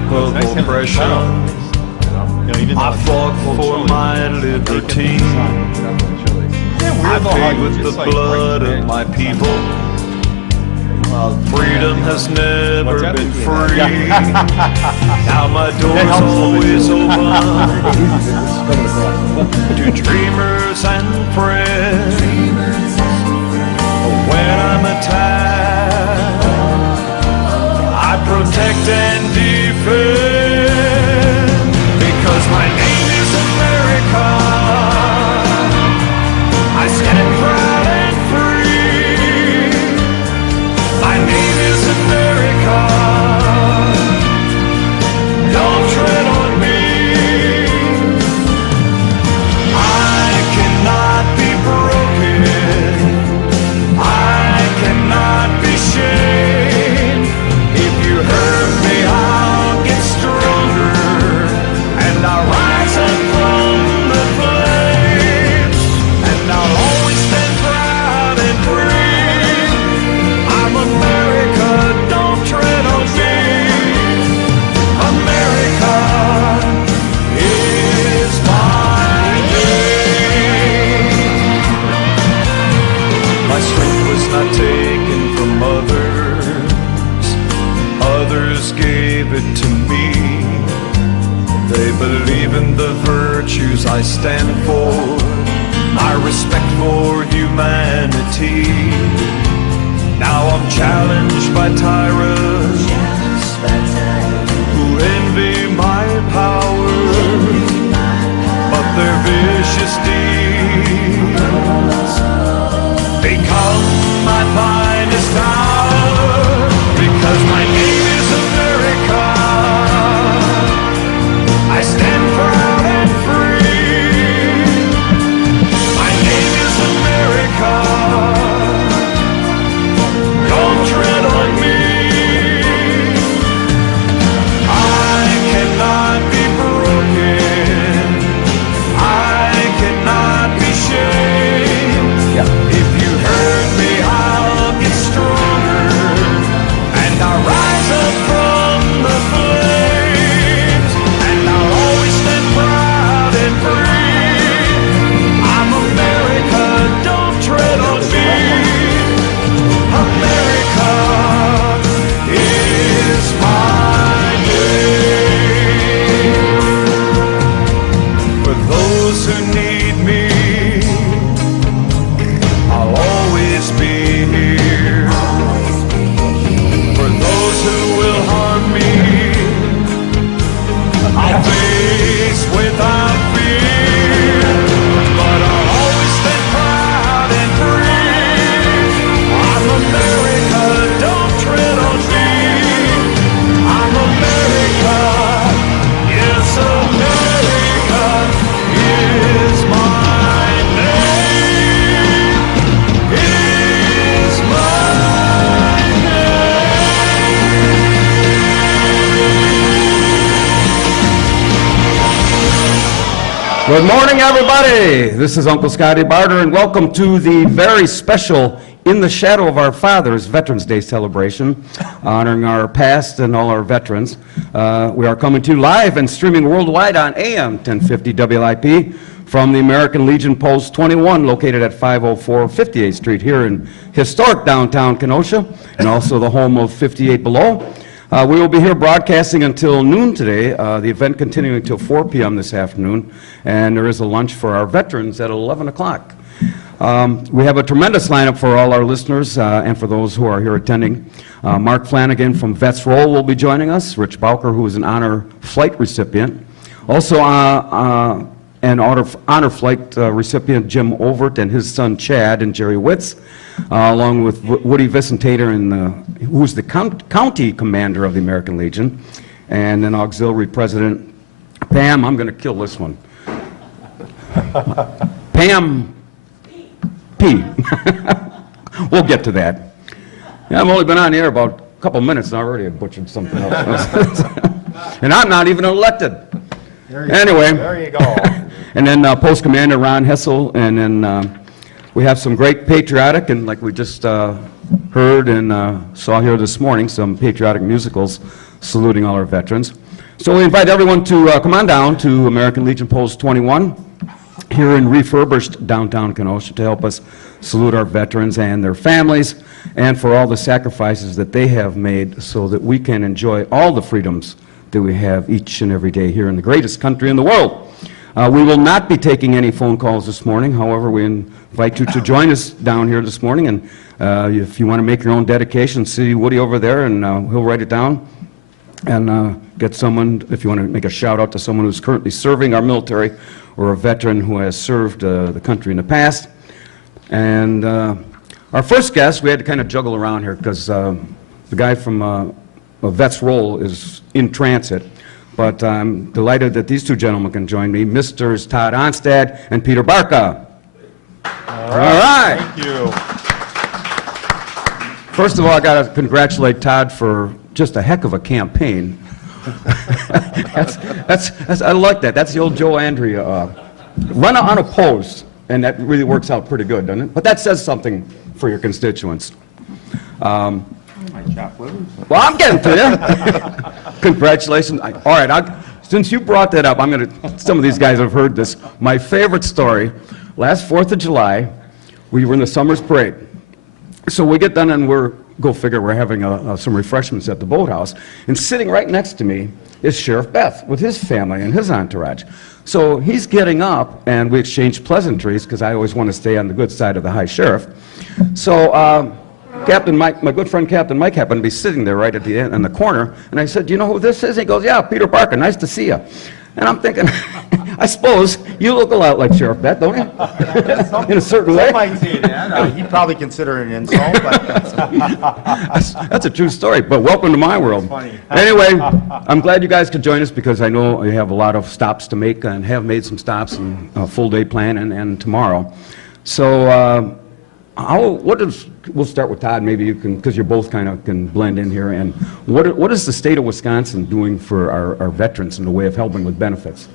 grip of oppression. I fought for my liberty. I paid with the blood of my people. Freedom has never been free. Now my door's always open to dreamers and friends. When I'm attacked, I protect and defend, because my name is America. I stand proud and free. My name is America. Don't tread on me. I cannot be broken. I cannot be shamed. If you hurt me, I'll get stronger, and I'll rise up from the flames, and I'll always stand proud and free. I'm America, don't tread on me. America is my name. My strength was not taken from others. Others gave it to me. They believe in the virtues I stand for. My respect for humanity. Now I'm challenged by tyrants who envy my power, but their vicious deeds become my finest hour, because my name is America. I stand proud and free. My name is America. Don't tread on me. I cannot be broken. I cannot be shamed. If you hurt me, I'll get stronger, and I'll rise up from the flames, and I'll always stand proud and free. I'm America, don't tread on me. America is my name. For those who need me, I'll always be here. For those who will harm me, I'll face without fear. But I'll always stand proud and free. I'm America, don't tread on me. I'm America, yes, America is my name. Is my Good morning, everybody. This is Uncle Scotty Barter, and welcome to the very special In the Shadow of Our Fathers Veterans Day celebration, honoring our past and all our veterans. We are coming to you live and streaming worldwide on AM 1050 WLIP from the American Legion Post 21, located at 504 58th Street here in historic downtown Kenosha, and also the home of 58 Below. We will be here broadcasting until noon today, the event continuing until 4 p.m. this afternoon, and there is a lunch for our veterans at 11 o'clock. We have a tremendous lineup for all our listeners and for those who are here attending. Mark Flanagan from Vets Roll will be joining us, Rich Bowker, who is an honor flight recipient. Also, an honor flight recipient, Jim Overt, and his son Chad and Jerry Witz, along with Woody Vicentator, who's the county commander of the American Legion, and then auxiliary president Pam. I'm going to kill this one. Pam P. We'll get to that. Yeah, I've only been on the air about a couple minutes and already I've butchered something else. And I'm not even elected. Anyway. There you go. And then Post Commander Ron Hessel, and then we have some great patriotic, and like we just heard and saw here this morning, some patriotic musicals saluting all our veterans. So we invite everyone to come on down to American Legion Post 21 here in refurbished downtown Kenosha to help us salute our veterans and their families and for all the sacrifices that they have made so that we can enjoy all the freedoms that we have each and every day here in the greatest country in the world. We will not be taking any phone calls this morning. However, we invite you to join us down here this morning, and if you want to make your own dedication, see Woody over there, and he'll write it down. And get someone, if you want to make a shout out to someone who's currently serving our military or a veteran who has served the country in the past. And our first guest, we had to kind of juggle around here because the guy from a Vet's Roll is in transit. But I'm delighted that these two gentlemen can join me, Mr. Todd Onstad and Peter Barca. All right. Thank you. First of all, I got to congratulate Todd for just a heck of a campaign. I like that. That's the old Joe Andrea. Run unopposed, and that really works out pretty good, doesn't it? But that says something for your constituents. Well, I'm getting to you. Congratulations. All right, since you brought that up, some of these guys have heard this. My favorite story, last 4th of July, we were in the Summer's Parade. So we get done and go figure, we're having some refreshments at the boathouse. And sitting right next to me is Sheriff Beth with his family and his entourage. So he's getting up and we exchange pleasantries because I always want to stay on the good side of the high sheriff. So Captain Mike, my good friend Captain Mike, happened to be sitting there right at the end in the corner, and I said, "Do you know who this is?" He goes, "Yeah, Peter Barca, nice to see you." And I'm thinking, I suppose you look a lot like Sheriff Beth, don't you? In a certain way. Some might say that. He'd probably consider it an insult, but that's a true story, but welcome to my world. Funny. Anyway, I'm glad you guys could join us because I know you have a lot of stops to make and have made some stops and a full day plan and tomorrow. So we'll start with Todd, maybe you can, because you're both kind of can blend in here. And what is the state of Wisconsin doing for our veterans in the way of helping with benefits?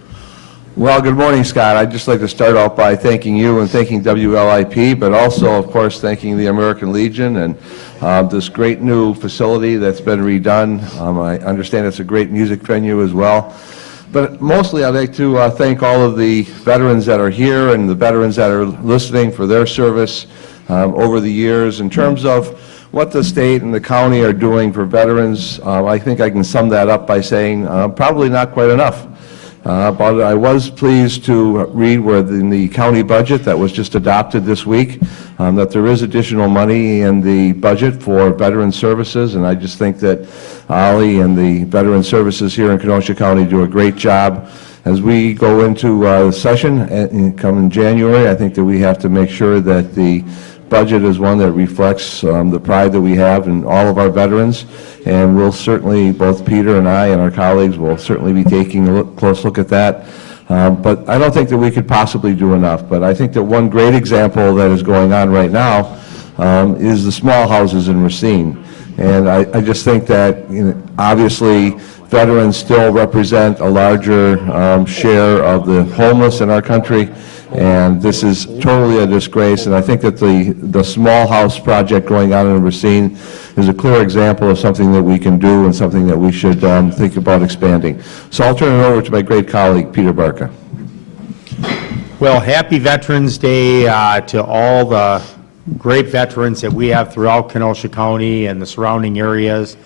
Well, good morning, Scott. I'd just like to start out by thanking you and thanking WLIP, but also, of course, thanking the American Legion and this great new facility that's been redone. I understand it's a great music venue as well. But mostly I'd like to thank all of the veterans that are here and the veterans that are listening for their service over the years. In terms of what the state and the county are doing for veterans, I think I can sum that up by saying probably not quite enough. But I was pleased to read where in the county budget that was just adopted this week that there is additional money in the budget for veteran services, and I just think that Ollie and the veteran services here in Kenosha County do a great job. As we go into session come in January, I think that we have to make sure that the budget is one that reflects the pride that we have in all of our veterans, and we'll certainly, both Peter and I and our colleagues will certainly be taking a close look at that. But I don't think that we could possibly do enough. But I think that one great example that is going on right now is the small houses in Racine. And I just think that, obviously, veterans still represent a larger share of the homeless in our country. And this is totally a disgrace, and I think that the small house project going on in Racine is a clear example of something that we can do and something that we should think about expanding. So I'll turn it over to my great colleague, Peter Barca. well, happy Veterans Day to all the great veterans that we have throughout Kenosha County and the surrounding areas.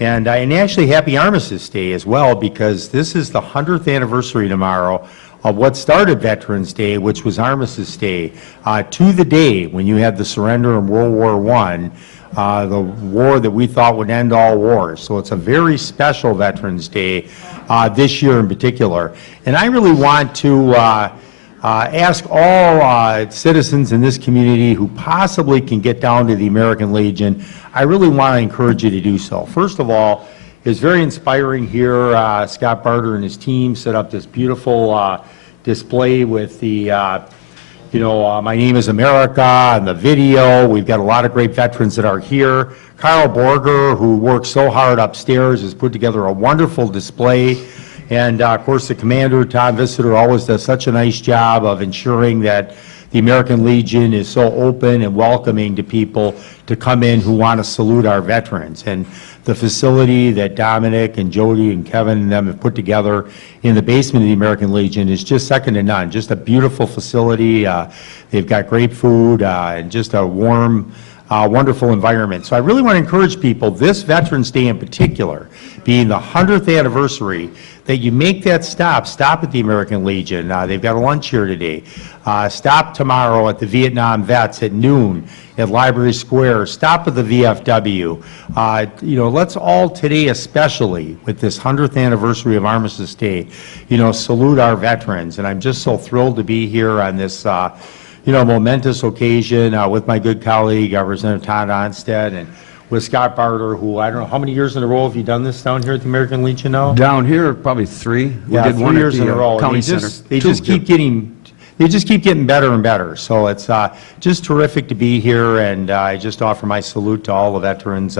And actually happy Armistice Day as well, because this is the 100th anniversary tomorrow of what started Veterans Day, which was Armistice Day, to the day when you had the surrender in World War I, the war that we thought would end all wars. So it's a very special Veterans Day this year in particular. And I really want to ask all citizens in this community who possibly can get down to the American Legion, I really want to encourage you to do so. First of all, it's very inspiring here. Scott Barter and his team set up this beautiful display with the, My Name is America and the video. We've got a lot of great veterans that are here. Carl Borger, who works so hard upstairs, has put together a wonderful display. And of course, the commander, Tom Visitor, always does such a nice job of ensuring that the American Legion is so open and welcoming to people to come in who want to salute our veterans. And the facility that Dominic and Jody and Kevin and them have put together in the basement of the American Legion is just second to none. Just a beautiful facility. They've got great food and just a warm, wonderful environment. So I really want to encourage people, this Veterans Day in particular, being the 100th anniversary, that you make that stop at the American Legion. They've got a lunch here today. Stop tomorrow at the Vietnam Vets at noon at Library Square. Stop at the VFW. Let's all today, especially with this 100th anniversary of Armistice Day, salute our veterans. And I'm just so thrilled to be here on this momentous occasion with my good colleague, Representative Todd Onstead, and with Scott Barter, who, I don't know, how many years in a row have you done this down here at the American Legion now? Down here, probably 3. Yeah, we did 3 one years at the in a row. county They center. just keep getting better and better. So it's just terrific to be here, and I just offer my salute to all the veterans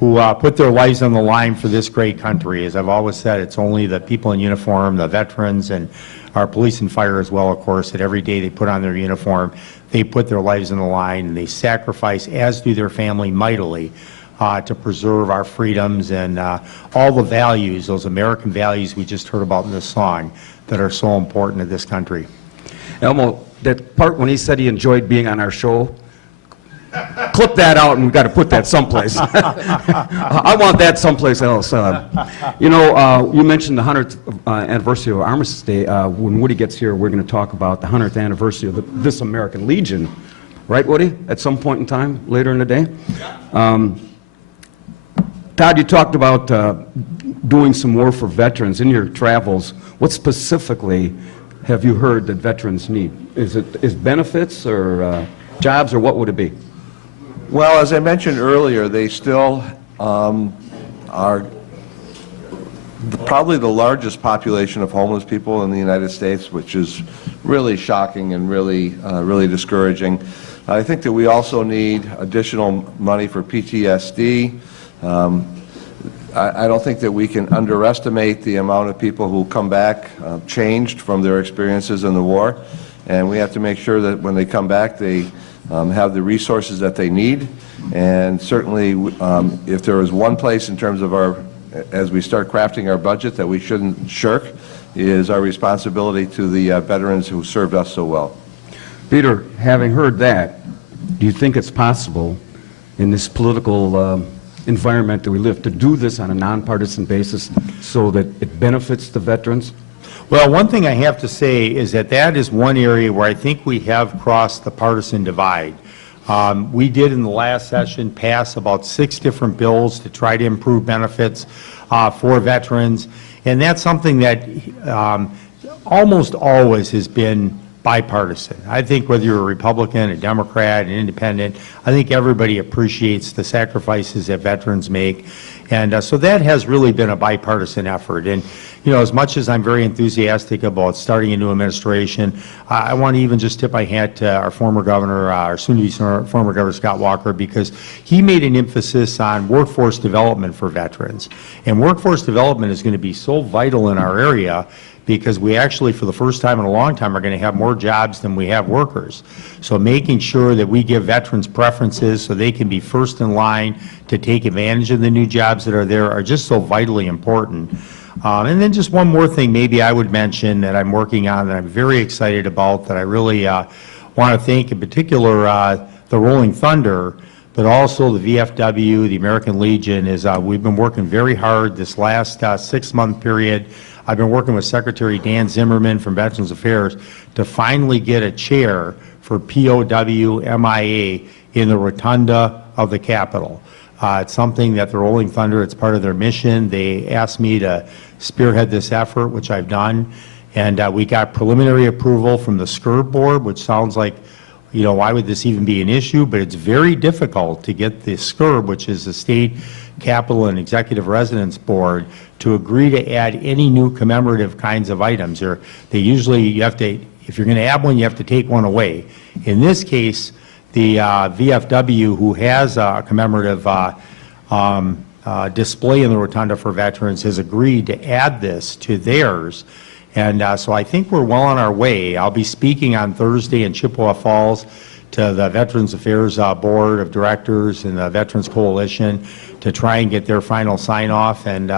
who put their lives on the line for this great country. As I've always said, it's only the people in uniform, the veterans, and our police and fire as well, of course, that every day they put on their uniform, they put their lives on the line, and they sacrifice, as do their family, mightily, to preserve our freedoms and all the values, those American values we just heard about in this song, that are so important to this country. Elmo, that part when he said he enjoyed being on our show, clip that out and we've got to put that someplace. I want that someplace else. You mentioned the 100th anniversary of Armistice Day. When Woody gets here, we're going to talk about the 100th anniversary of this American Legion. Right, Woody? At some point in time, later in the day? Todd, you talked about doing some more for veterans in your travels. What specifically have you heard that veterans need? Is benefits or jobs, or what would it be? Well, as I mentioned earlier, they still are probably the largest population of homeless people in the United States, which is really shocking and really discouraging. I think that we also need additional money for PTSD. I don't think that we can underestimate the amount of people who come back changed from their experiences in the war, and we have to make sure that when they come back they have the resources that they need. And certainly if there is one place in terms of as we start crafting our budget that we shouldn't shirk, is our responsibility to the veterans who served us so well. Peter, having heard that, do you think it's possible in this political environment that we live to do this on a nonpartisan basis so that it benefits the veterans? Well, one thing I have to say is that is one area where I think we have crossed the partisan divide. We did in the last session pass about 6 different bills to try to improve benefits for veterans, and that's something that almost always has been bipartisan. I think whether you're a Republican, a Democrat, an independent, I think everybody appreciates the sacrifices that veterans make. And so that has really been a bipartisan effort. And, as much as I'm very enthusiastic about starting a new administration, I want to even just tip my hat to our former governor, our soon-to-be former governor, Scott Walker, because he made an emphasis on workforce development for veterans. And workforce development is going to be so vital in our area, because we actually, for the first time in a long time, are going to have more jobs than we have workers. So making sure that we give veterans preferences so they can be first in line to take advantage of the new jobs that are there are just so vitally important. And then just one more thing maybe I would mention that I'm working on that I'm very excited about, that I really want to thank in particular the Rolling Thunder, but also the VFW, the American Legion, is we've been working very hard this last 6-month period. I've been working with Secretary Dan Zimmerman from Veterans Affairs to finally get a chair for POW MIA in the rotunda of the Capitol. It's something that the Rolling Thunder, it's part of their mission. They asked me to spearhead this effort, which I've done, and we got preliminary approval from the SCIRB board, which sounds like, why would this even be an issue? But it's very difficult to get the SCIRB, which is the State Capitol and Executive Residence Board, to agree to add any new commemorative kinds of items. They usually, if you're going to add one, you have to take one away. In this case, the VFW, who has a commemorative display in the rotunda for veterans, has agreed to add this to theirs. And so I think we're well on our way. I'll be speaking on Thursday in Chippewa Falls to the Veterans Affairs Board of Directors and the Veterans Coalition to try and get their final sign-off, and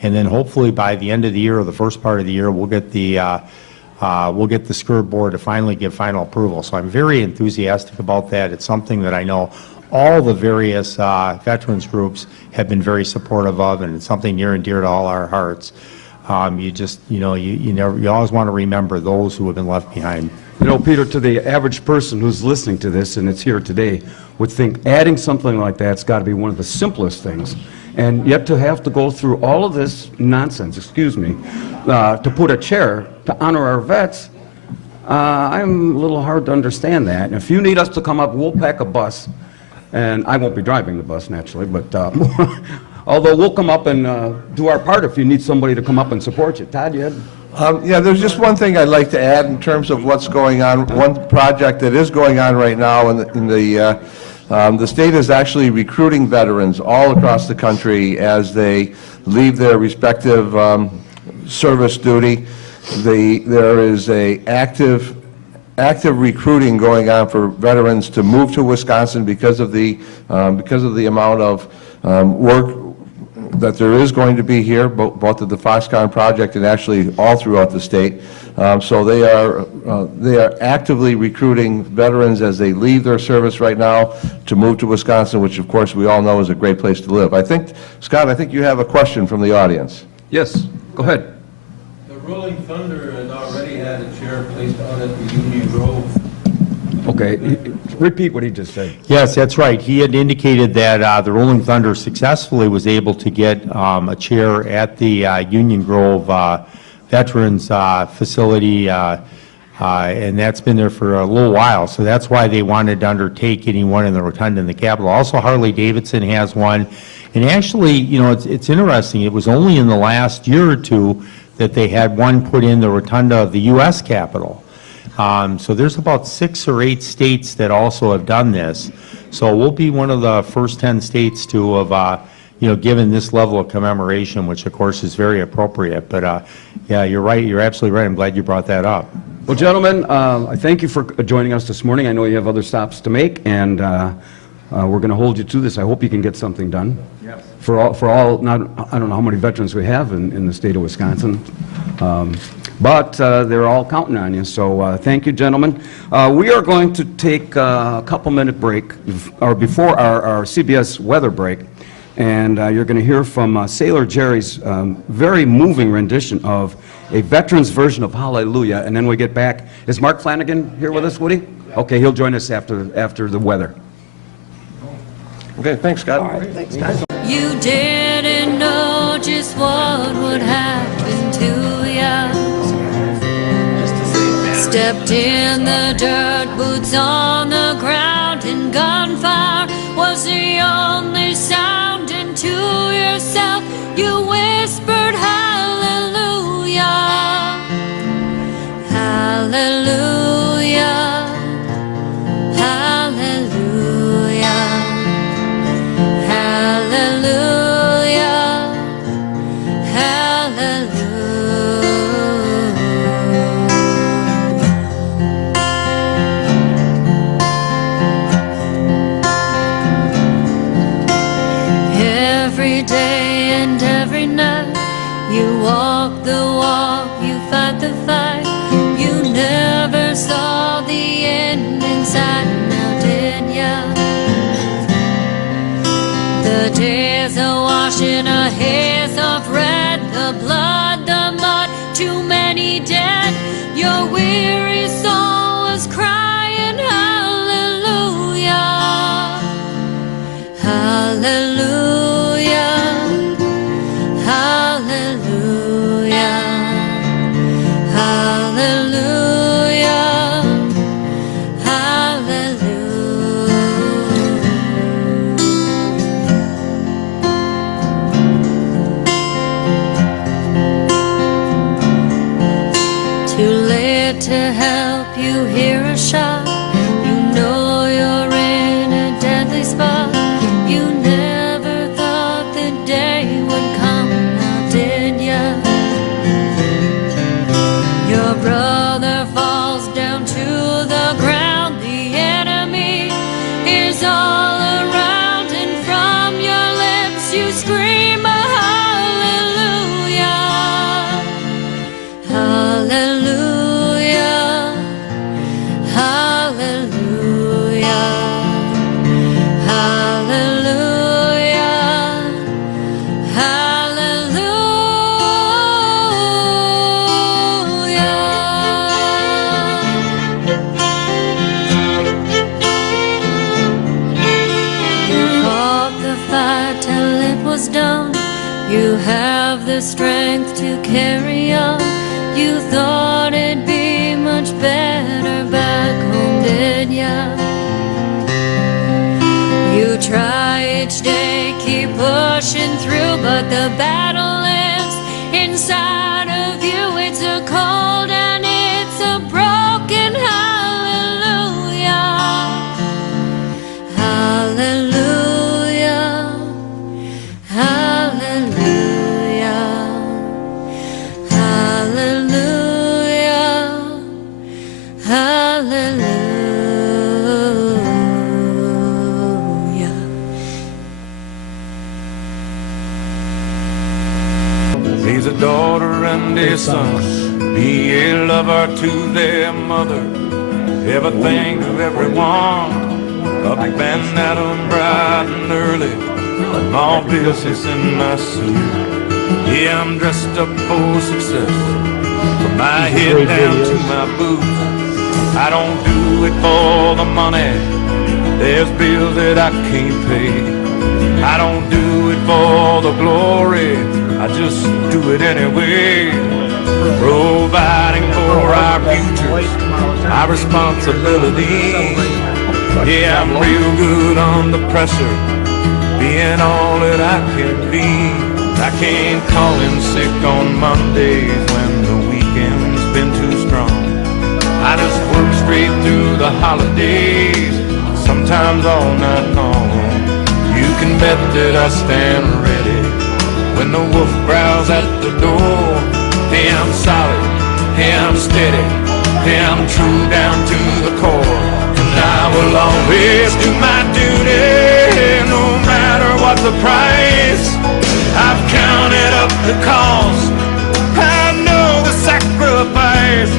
then hopefully by the end of the year or the first part of the year, we'll get the SCIR board to finally give final approval. So I'm very enthusiastic about that. It's something that I know all the various veterans groups have been very supportive of, and it's something near and dear to all our hearts. You always want to remember those who have been left behind. You know, Peter, to the average person who's listening to this and it's here today, would think adding something like that's got to be one of the simplest things. And yet to have to go through all of this nonsense, to put a chair to honor our vets, I'm a little hard to understand that. And if you need us to come up, we'll pack a bus. And I won't be driving the bus, naturally, but although we'll come up and do our part if you need somebody to come up and support you. Todd, you had? Yeah, there's just one thing I'd like to add in terms of what's going on. One project that is going on right now the state is actually recruiting veterans all across the country as they leave their respective service duty. There is a active recruiting going on for veterans to move to Wisconsin because of the amount of work that there is going to be here, both at the Foxconn project and actually all throughout the state. So they are actively recruiting veterans as they leave their service right now to move to Wisconsin, which of course we all know is a great place to live. Scott, I think you have a question from the audience. Yes, go ahead. The Rolling Thunder has already had a chair placed out at the Union Grove. Okay, repeat what he just said. Yes, that's right. He had indicated that the Rolling Thunder successfully was able to get a chair at the Union Grove Veterans facility, and that's been there for a little while. So that's why they wanted to undertake getting one in the Rotunda in the Capitol. Also, Harley-Davidson has one. And actually, you know, it's interesting. It was only in the last year or two that they had one put in the Rotunda of the U.S. Capitol. So there's about 6 or 8 states that also have done this. So we'll be one of the first 10 states to have, given this level of commemoration, which of course is very appropriate. But yeah, you're right. You're absolutely right. I'm glad you brought that up. Well, gentlemen, I thank you for joining us this morning. I know you have other stops to make, and we're going to hold you to this. I hope you can get something done. Yes. For all, I don't know how many veterans we have in the state of Wisconsin. But they're all counting on you, so thank you, gentlemen. We are going to take a couple-minute break, or before our CBS weather break, and you're going to hear from Sailor Jerry's very moving rendition of a veteran's version of Hallelujah, and then we get back. Is Mark Flanagan here with us, Woody? Okay, he'll join us after the weather. Okay, thanks, Scott. All right, thanks, guys. You didn't know just what would happen to you. Stepped in the dirt, boots on the ground, and gunfire was the only sound. And to yourself you whispered hallelujah, hallelujah, hallelujah, hallelujah, hallelujah. Every day and every night, you walk the walk, you fight the fight. You never saw the end in sight, now did ya? The days are washing a haze of red, the blood, the mud, too many dead. Your weary soul was crying hallelujah, hallelujah. To help you hear a shot, you know you're in a deadly spot. You never thought the day would come, now did ya? was done. You have the strength to carry on. You thought it'd be much better back home, did ya? You try each day, keep pushing through, but the battle lives inside of you. It's a cold and it's a broken hallelujah. Hallelujah. Hallelujah. Hallelujah. Hallelujah. He's a daughter and a son, be a lover to their mother, everything to everyone, up and at 'em bright and early, all business in my suit. Yeah, I'm dressed up for success, from my head down to my boots. I don't do it for the money, there's bills that I can't pay. I don't do it for the glory, I just do it anyway. Providing for our futures, our responsibility. Yeah, I'm real good under pressure, being all that I can be. I can't call in sick on Mondays when the weekend's been too strong. I just work straight through the holidays, sometimes all night long. You can bet that I stand ready when the wolf growls at the door. Hey, I'm solid, hey, I'm steady, hey, I'm true down to the core. And I will always do my duty, no matter what the price. I've counted up the cost, I know the sacrifice.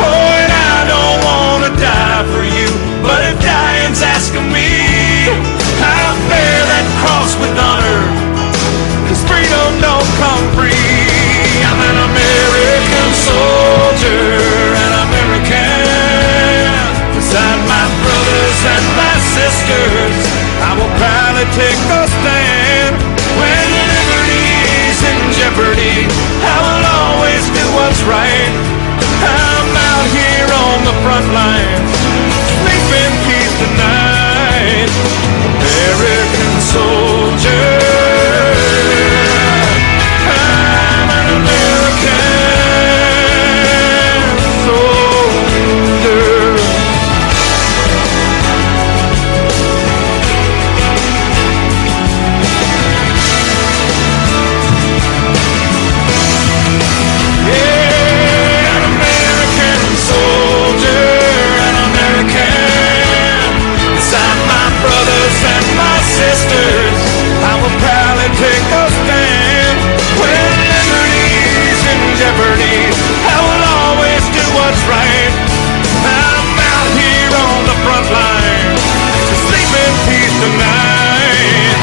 Oh, and I don't want to die for you, but if dying's asking me, I'll bear that cross with honor, 'cause freedom don't come free. I'm an American soldier, an American. Beside my brothers and my sisters, I will proudly take a stand. When liberty's in jeopardy, I will always do what's right. I'm out here on the front lines, sleep in peace tonight. American soldier, I'm an American soldier. Yeah, an American soldier, an American. Beside my brothers and my sisters, I will proudly take a stand. When liberty's in jeopardy, I will always do what's right. I'm out here on the front line, so sleep in peace tonight.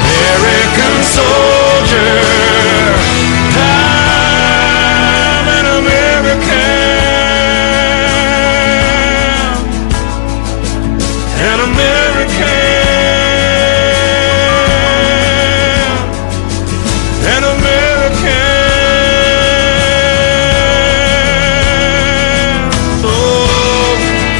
American soldier, I'm an American, an American, an American soldier.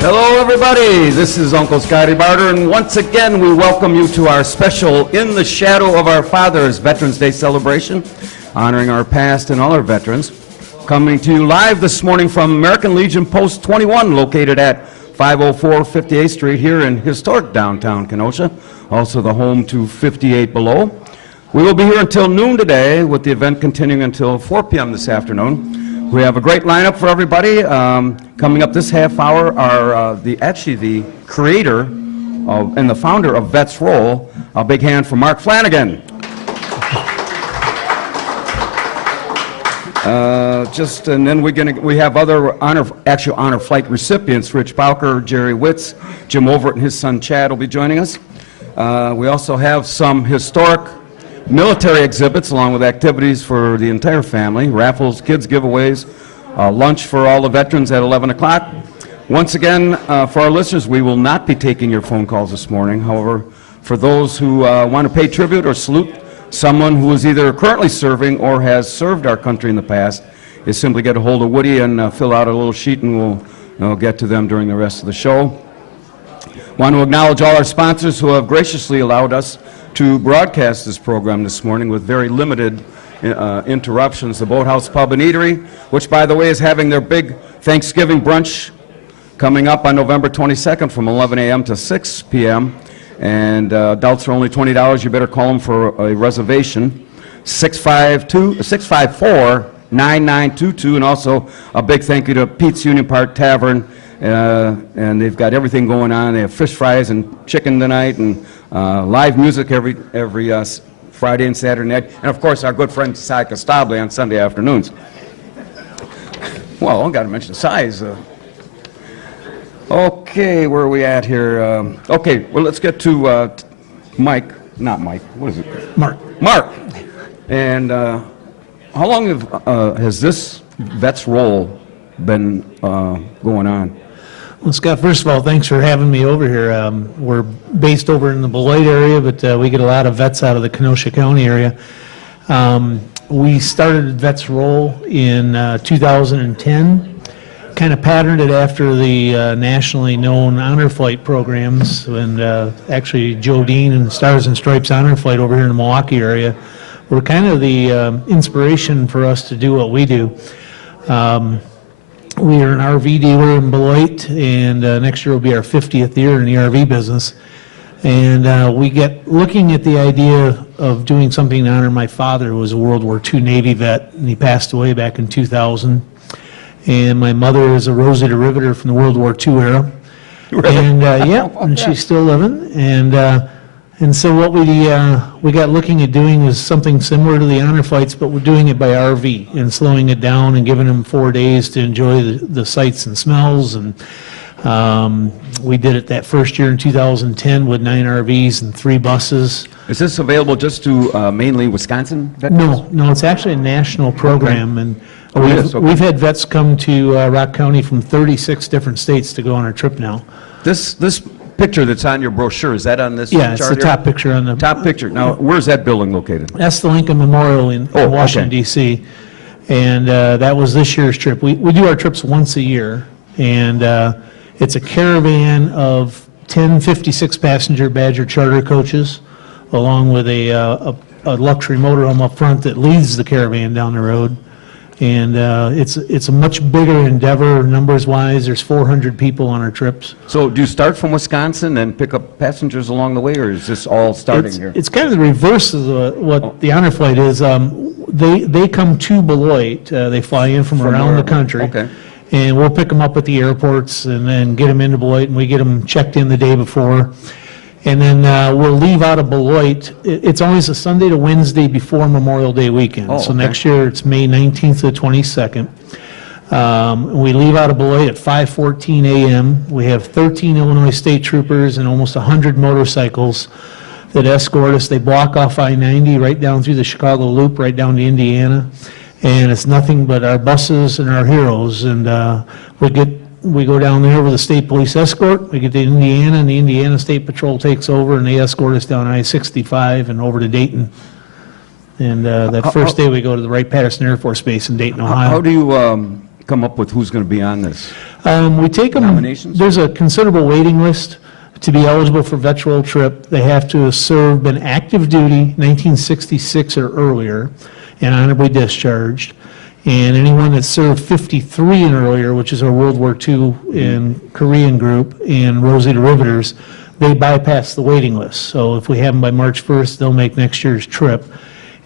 Hello, everybody. This is Uncle Scotty Barter, and once again, we welcome you to our special In the Shadow of Our Fathers Veterans Day celebration, honoring our past and all our veterans. Coming to you live this morning from American Legion Post 21, located at 504 58th Street here in historic downtown Kenosha, also the home to 58 Below. We will be here until noon today, with the event continuing until 4 p.m. this afternoon. We have a great lineup for everybody. Coming up this half hour are the creator and the founder of Vets Roll. A big hand for Mark Flanagan. And then we have other honor flight recipients. Rich Bowker, Jerry Witz, Jim Overt, and his son Chad will be joining us. We also have some historic military exhibits along with activities for the entire family, raffles, kids giveaways, lunch for all the veterans at 11 o'clock. Once again, for our listeners, we will not be taking your phone calls this morning. However, for those who want to pay tribute or salute someone who is either currently serving or has served our country in the past, is simply get a hold of Woody and fill out a little sheet, and we'll get to them during the rest of the show. Want to acknowledge all our sponsors who have graciously allowed us to broadcast this program this morning with very limited interruptions. The Boathouse Pub and Eatery, which, by the way, is having their big Thanksgiving brunch coming up on November 22nd from 11 a.m. to 6 p.m. And adults are only $20. You better call them for a reservation. 654-9922. And also a big thank you to Pete's Union Park Tavern. And they've got everything going on. They have fish fries and chicken tonight, and live music every Friday and Saturday night. And of course, our good friend Cy Costabile on Sunday afternoons. Well, I've got to mention size. Okay, where are we at here? Okay, well, let's get to Mike. Not Mike. What is it? Mark. Mark. And how long has this Vets Roll been going on? Well, Scott, first of all, thanks for having me over here. We're based over in the Beloit area, but we get a lot of vets out of the Kenosha County area. We started Vets Roll in 2010, kind of patterned it after the nationally known honor flight programs, and actually Joe Dean and Stars and Stripes honor flight over here in the Milwaukee area were kind of the inspiration for us to do what we do. We are an RV dealer in Beloit, and next year will be our 50th year in the RV business. And we get looking at the idea of doing something to honor my father, who was a World War II Navy vet, and he passed away back in 2000. And my mother is a Rosita Riveter from the World War II era. Really? And yeah, and she's still living. And so what we got looking at doing was something similar to the honor flights, but we're doing it by RV and slowing it down and giving them 4 days to enjoy the sights and smells. And we did it that first year in 2010 with 9 RVs and 3 buses. Is this available just to mainly Wisconsin veterans? No, it's actually a national program, and Okay. we've had vets come to Rock County from 36 different states to go on our trip now. This picture that's on your brochure, is that on this Yeah, it's chart the here? top picture on the... Top picture. Now, where's that building located? That's the Lincoln Memorial in Oh, Washington, okay. D.C., and that was this year's trip. We do our trips once a year, and it's a caravan of 10 56-passenger Badger charter coaches, along with a luxury motorhome up front that leads the caravan down the road. And it's a much bigger endeavor numbers-wise. There's 400 people on our trips. So do you start from Wisconsin and pick up passengers along the way, or is this all starting here? It's kind of the reverse of what the honor flight is. They come to Beloit. They fly in from around the wherever. country. Okay. And we'll pick them up at the airports and then get them into Beloit, and we get them checked in the day before. And then we'll leave out of Beloit. It's always a Sunday to Wednesday before Memorial Day weekend. Oh, So okay. next year, it's May 19th to the 22nd. We leave out of Beloit at 5:14 a.m. We have 13 Illinois state troopers and almost 100 motorcycles that escort us. They block off I-90 right down through the Chicago Loop, right down to Indiana. And it's nothing but our buses and our heroes. And we go down there with a state police escort. We get to Indiana, and the Indiana State Patrol takes over, and they escort us down I-65 and over to Dayton. And that first day, we go to the Wright-Patterson Air Force Base in Dayton, Ohio. How do you come up with who's going to be on this? We take them, Nominations? there's a considerable waiting list to be eligible for Vets Roll trip. They have to have been active duty 1966 or earlier and honorably discharged. And anyone that served 53 and earlier, which is our World War II and Korean group and Rosita Riveters, they bypass the waiting list. So if we have them by March 1st, they'll make next year's trip.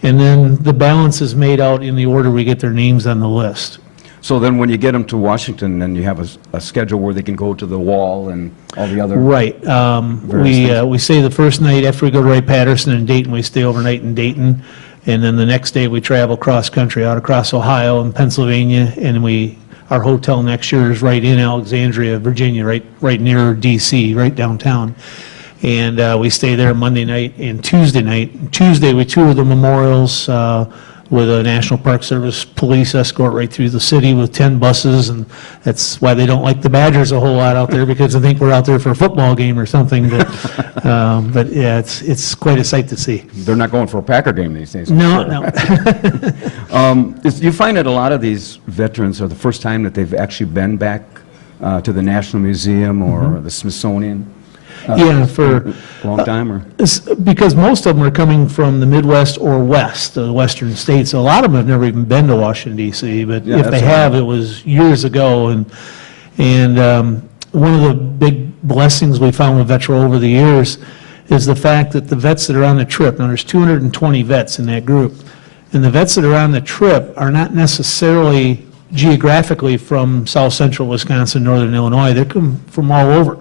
And then the balance is made out in the order we get their names on the list. So then when you get them to Washington, then you have a schedule where they can go to the wall and all the other... Right. We stay the first night after we go to Wright-Patterson in Dayton, we stay overnight in Dayton, and then the next day we travel cross-country out across Ohio and Pennsylvania, and our hotel next year is right in Alexandria, Virginia, right near D.C., right downtown. And we stay there Monday night and Tuesday night. Tuesday, we tour the memorials with a National Park Service police escort right through the city with 10 buses, and that's why they don't like the Badgers a whole lot out there, because they think we're out there for a football game or something. But yeah, it's quite a sight to see. They're not going for a Packer game these days. No. You find that a lot of these veterans are the first time that they've actually been back to the National Museum or the Smithsonian? Yeah, for a long time, or? Because most of them are coming from the Midwest or West, the Western states. A lot of them have never even been to Washington, D.C., but Yeah, if that's they right. have, it was years ago. And one of the big blessings we found with Vetro over the years is the fact that the vets that are on the trip, now there's 220 vets in that group, and the vets that are on the trip are not necessarily geographically from South Central Wisconsin, Northern Illinois. They come from all over.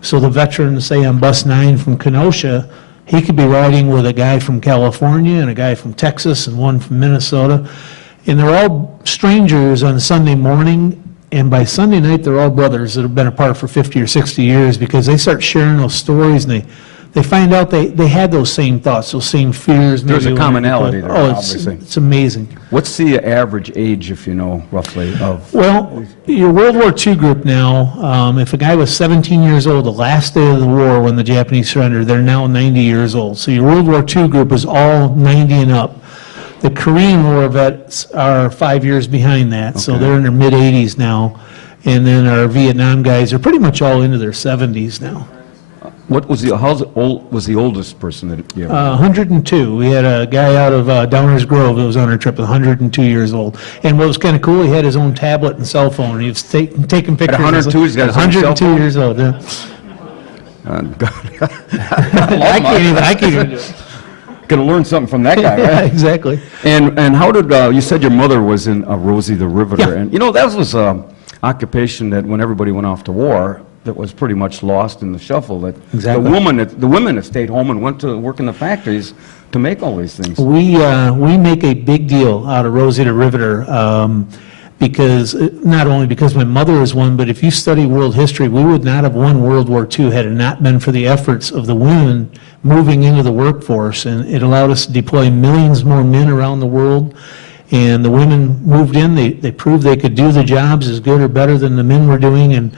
So the veteran, say on bus 9 from Kenosha, he could be riding with a guy from California and a guy from Texas and one from Minnesota. And they're all strangers on Sunday morning, and by Sunday night, they're all brothers that have been apart for 50 or 60 years, because they start sharing those stories, and they find out they had those same thoughts, those same fears. There's a maybe commonality there, Oh, obviously. it's amazing. What's the average age, if you know, roughly, of... Well, your World War II group now, if a guy was 17 years old the last day of the war when the Japanese surrendered, they're now 90 years old. So your World War II group is all 90 and up. The Korean War vets are 5 years behind that, so Okay. they're in their mid-80s now. And then our Vietnam guys are pretty much all into their 70s now. What was the oldest person that you ever... 102. We had a guy out of Downers Grove that was on our trip, 102 years old. And what was kind of cool, he had his own tablet and cell phone, and he was taking pictures. 102, he's got his own cell 102 phone? years old, yeah. I can't even. Gonna learn something from that guy, Yeah, right? exactly. And how did, you said your mother was in Rosie the Riveter. Yeah. And, you know, that was an occupation that when everybody went off to war, that was pretty much lost in the shuffle. That Exactly. the women that stayed home and went to work in the factories to make all these things. We make a big deal out of Rosie the Riveter, because, not only because my mother is one, but if you study world history, we would not have won World War II had it not been for the efforts of the women moving into the workforce. And it allowed us to deploy millions more men around the world. And the women moved in, they proved they could do the jobs as good or better than the men were doing, and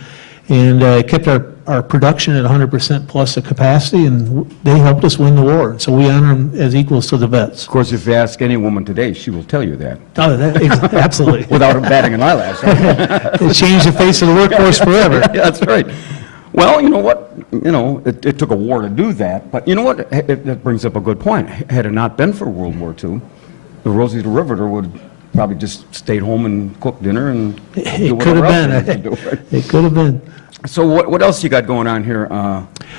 it kept our production at 100% plus the capacity, and they helped us win the war. So we honor them as equals to the vets. Of course, if you ask any woman today, she will tell you that. Oh, absolutely. Without batting an eyelash. Right? It changed the face of the workforce forever. Yeah, that's right. Well, you know what? You know, it took a war to do that. But you know what? That brings up a good point. Had it not been for World War II, the Rosie the Riveter would have probably just stayed home and cooked dinner and do It could whatever have else they been. had to do, right? It could have been. So what else you got going on here?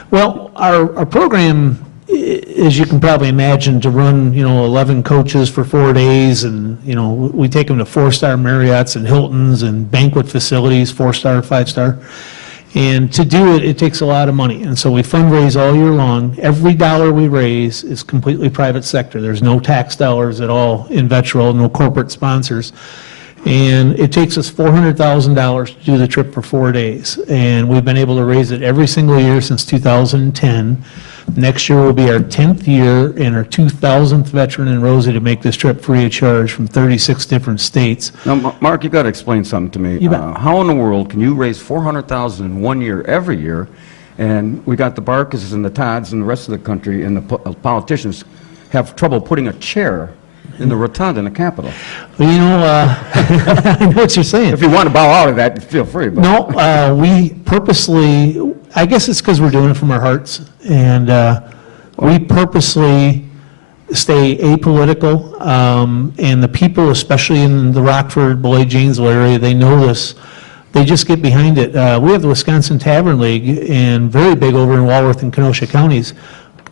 Well, our program, as you can probably imagine, to run, 11 coaches for 4 days, and, we take them to 4-star Marriotts and Hiltons and banquet facilities, 4-star, 5-star. And to do it, it takes a lot of money. And so we fundraise all year long. Every dollar we raise is completely private sector. There's no tax dollars at all in Vetro, no corporate sponsors. And it takes us $400,000 to do the trip for 4 days. And we've been able to raise it every single year since 2010. Next year will be our 10th year and our 2,000th veteran in Rosie to make this trip free of charge from 36 different states. Now, Mark, you got to explain something to me. You bet. How in the world can you raise $400,000 in 1 year every year, and we got the Barkes and the Todds and the rest of the country and the politicians have trouble putting a chair in the rotunda in the Capitol? Well, I know what you're saying. If you want to bow out of that, feel free. But. No, we purposely, I guess it's because we're doing it from our hearts, and we purposely stay apolitical, and the people, especially in the Rockford, Beloit, Janesville area, they know this. They just get behind it. We have the Wisconsin Tavern League, and very big over in Walworth and Kenosha counties.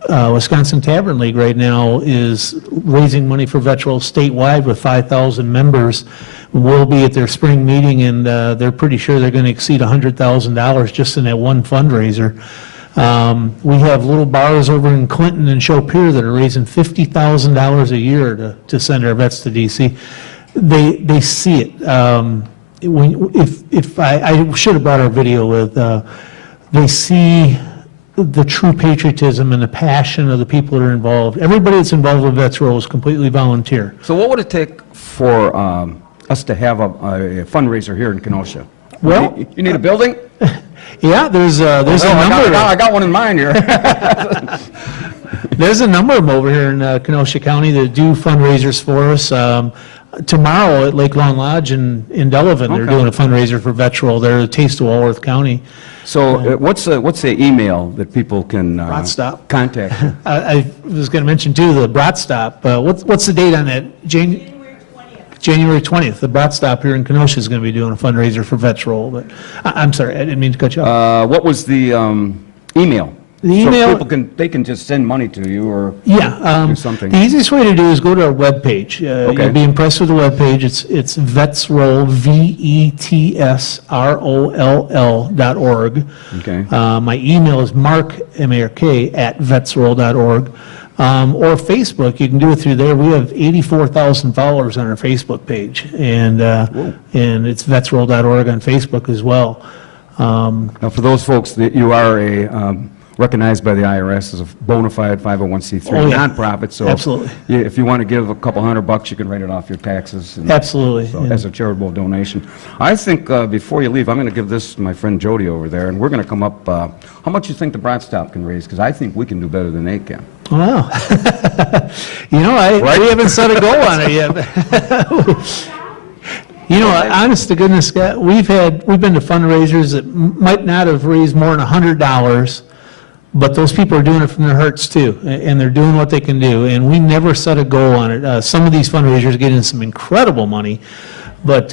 Wisconsin Tavern League right now is raising money for veterans statewide with 5,000 members. We'll be at their spring meeting, and they're pretty sure they're going to exceed $100,000 just in that one fundraiser. We have little bars over in Clinton and Chopir that are raising $50,000 a year to send our vets to DC. They see it. If I should have brought our video with, they see the true patriotism and the passion of the people that are involved. Everybody that's involved with Vets Roll is completely volunteer. So what would it take for us to have a fundraiser here in Kenosha? Well, you need a building? Yeah, there's a number. I got one in mind here. There's a number of them over here in Kenosha County that do fundraisers for us. Tomorrow at Lake Lawn Lodge in Delavan, they're doing a fundraiser for Vets Roll. They're a taste of Walworth County. So what's the email that people can Bratstop. contact you? I was going to mention too, the Bratstop. What's the date on that? January 20th. The Bratstop here in Kenosha is going to be doing a fundraiser for Vets Roll. But I'm sorry, I didn't mean to cut you off. What was the email? The email- So people they can just send money to you or Yeah, do something. the easiest way to do is go to our webpage. Okay. You'll be impressed with the webpage. It's VetsRoll, VETSROLL.org. Okay. My email is mark, M-A-R-K, @vetsroll.org. Or Facebook, you can do it through there. We have 84,000 followers on our Facebook page, and it's vetsroll.org on Facebook as well. Now, for those folks, that you are recognized by the IRS as a bona fide 501c3 Oh, yeah. nonprofit, so Absolutely. if you want to give a couple $100, you can write it off your taxes. And Absolutely. so, Yeah. as a charitable donation. I think before you leave, I'm going to give this to my friend Jody over there, and we're going to come up. How much you think the Bratstop can raise? Because I think we can do better than they can. Wow. We haven't set a goal on it yet. Honest to goodness, Scott, we've been to fundraisers that might not have raised more than $100, but those people are doing it from their hearts too, and they're doing what they can do, and we never set a goal on it. Some of these fundraisers get in some incredible money, but,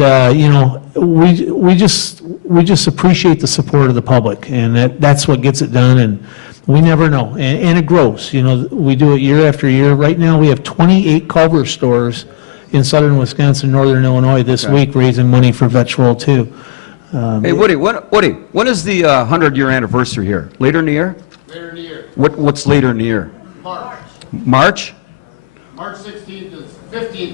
we just appreciate the support of the public, and that's what gets it done, and we never know, and it grows. We do it year after year. Right now, we have 28 Culver stores in southern Wisconsin, northern Illinois this week raising money for Vets Roll too. Hey, Woody, when is the 100-year anniversary here? Later in the year? Later in the year. What's later in the year? March. March? March 15th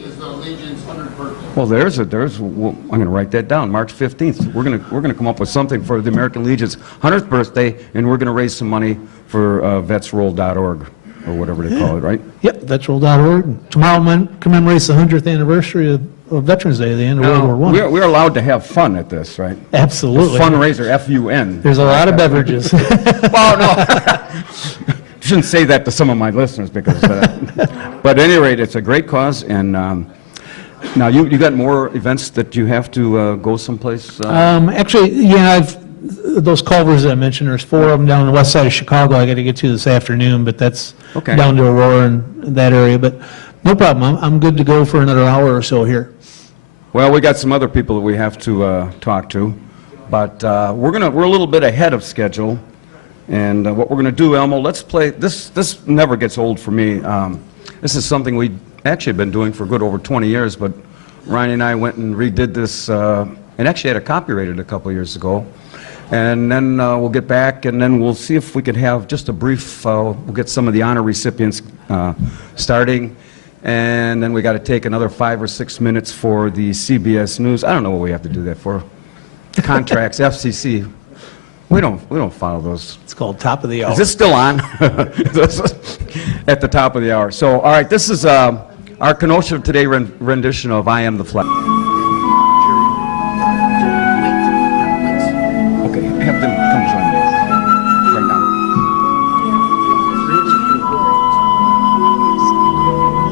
is the Legion's 100th birthday. Well, I'm going to write that down, March 15th. We're going to come up with something for the American Legion's 100th birthday, and we're going to raise some money for vetsroll.org, or whatever they call it, right? Yep, vetsroll.org. Tomorrow commemorates the 100th anniversry of Veterans Day, the end of World War I. We're allowed to have fun at this, right? Absolutely. Fundraiser, F-U-N. There's a lot of beverages. Well, no. Shouldn't say that to some of my listeners because, but at any rate, it's a great cause. And now you got more events that you have to go someplace. Actually, yeah, those Culvers that I mentioned, there's 4 of them down the west side of Chicago I got to get to this afternoon, but that's Okay. down to Aurora and that area. But no problem. I'm good to go for another hour or so here. Well, we got some other people that we have to talk to, but we're a little bit ahead of schedule. And what we're going to do, Elmo, let's play, this never gets old for me. This is something we actually have been doing for good over 20 years, but Ryan and I went and redid this, and actually had it copyrighted a couple years ago. And then we'll get back, and then we'll see if we could have just a brief, we'll get some of the honor recipients starting, and then we got to take another 5 or 6 minutes for the CBS News. I don't know what we have to do that for. Contracts, FCC. We don't follow those. It's called Top of the Hour. Is this still on? At the top of the hour. So, all right, this is our Kenosha Today rendition of I Am the Flag. Okay, have them come join me right now.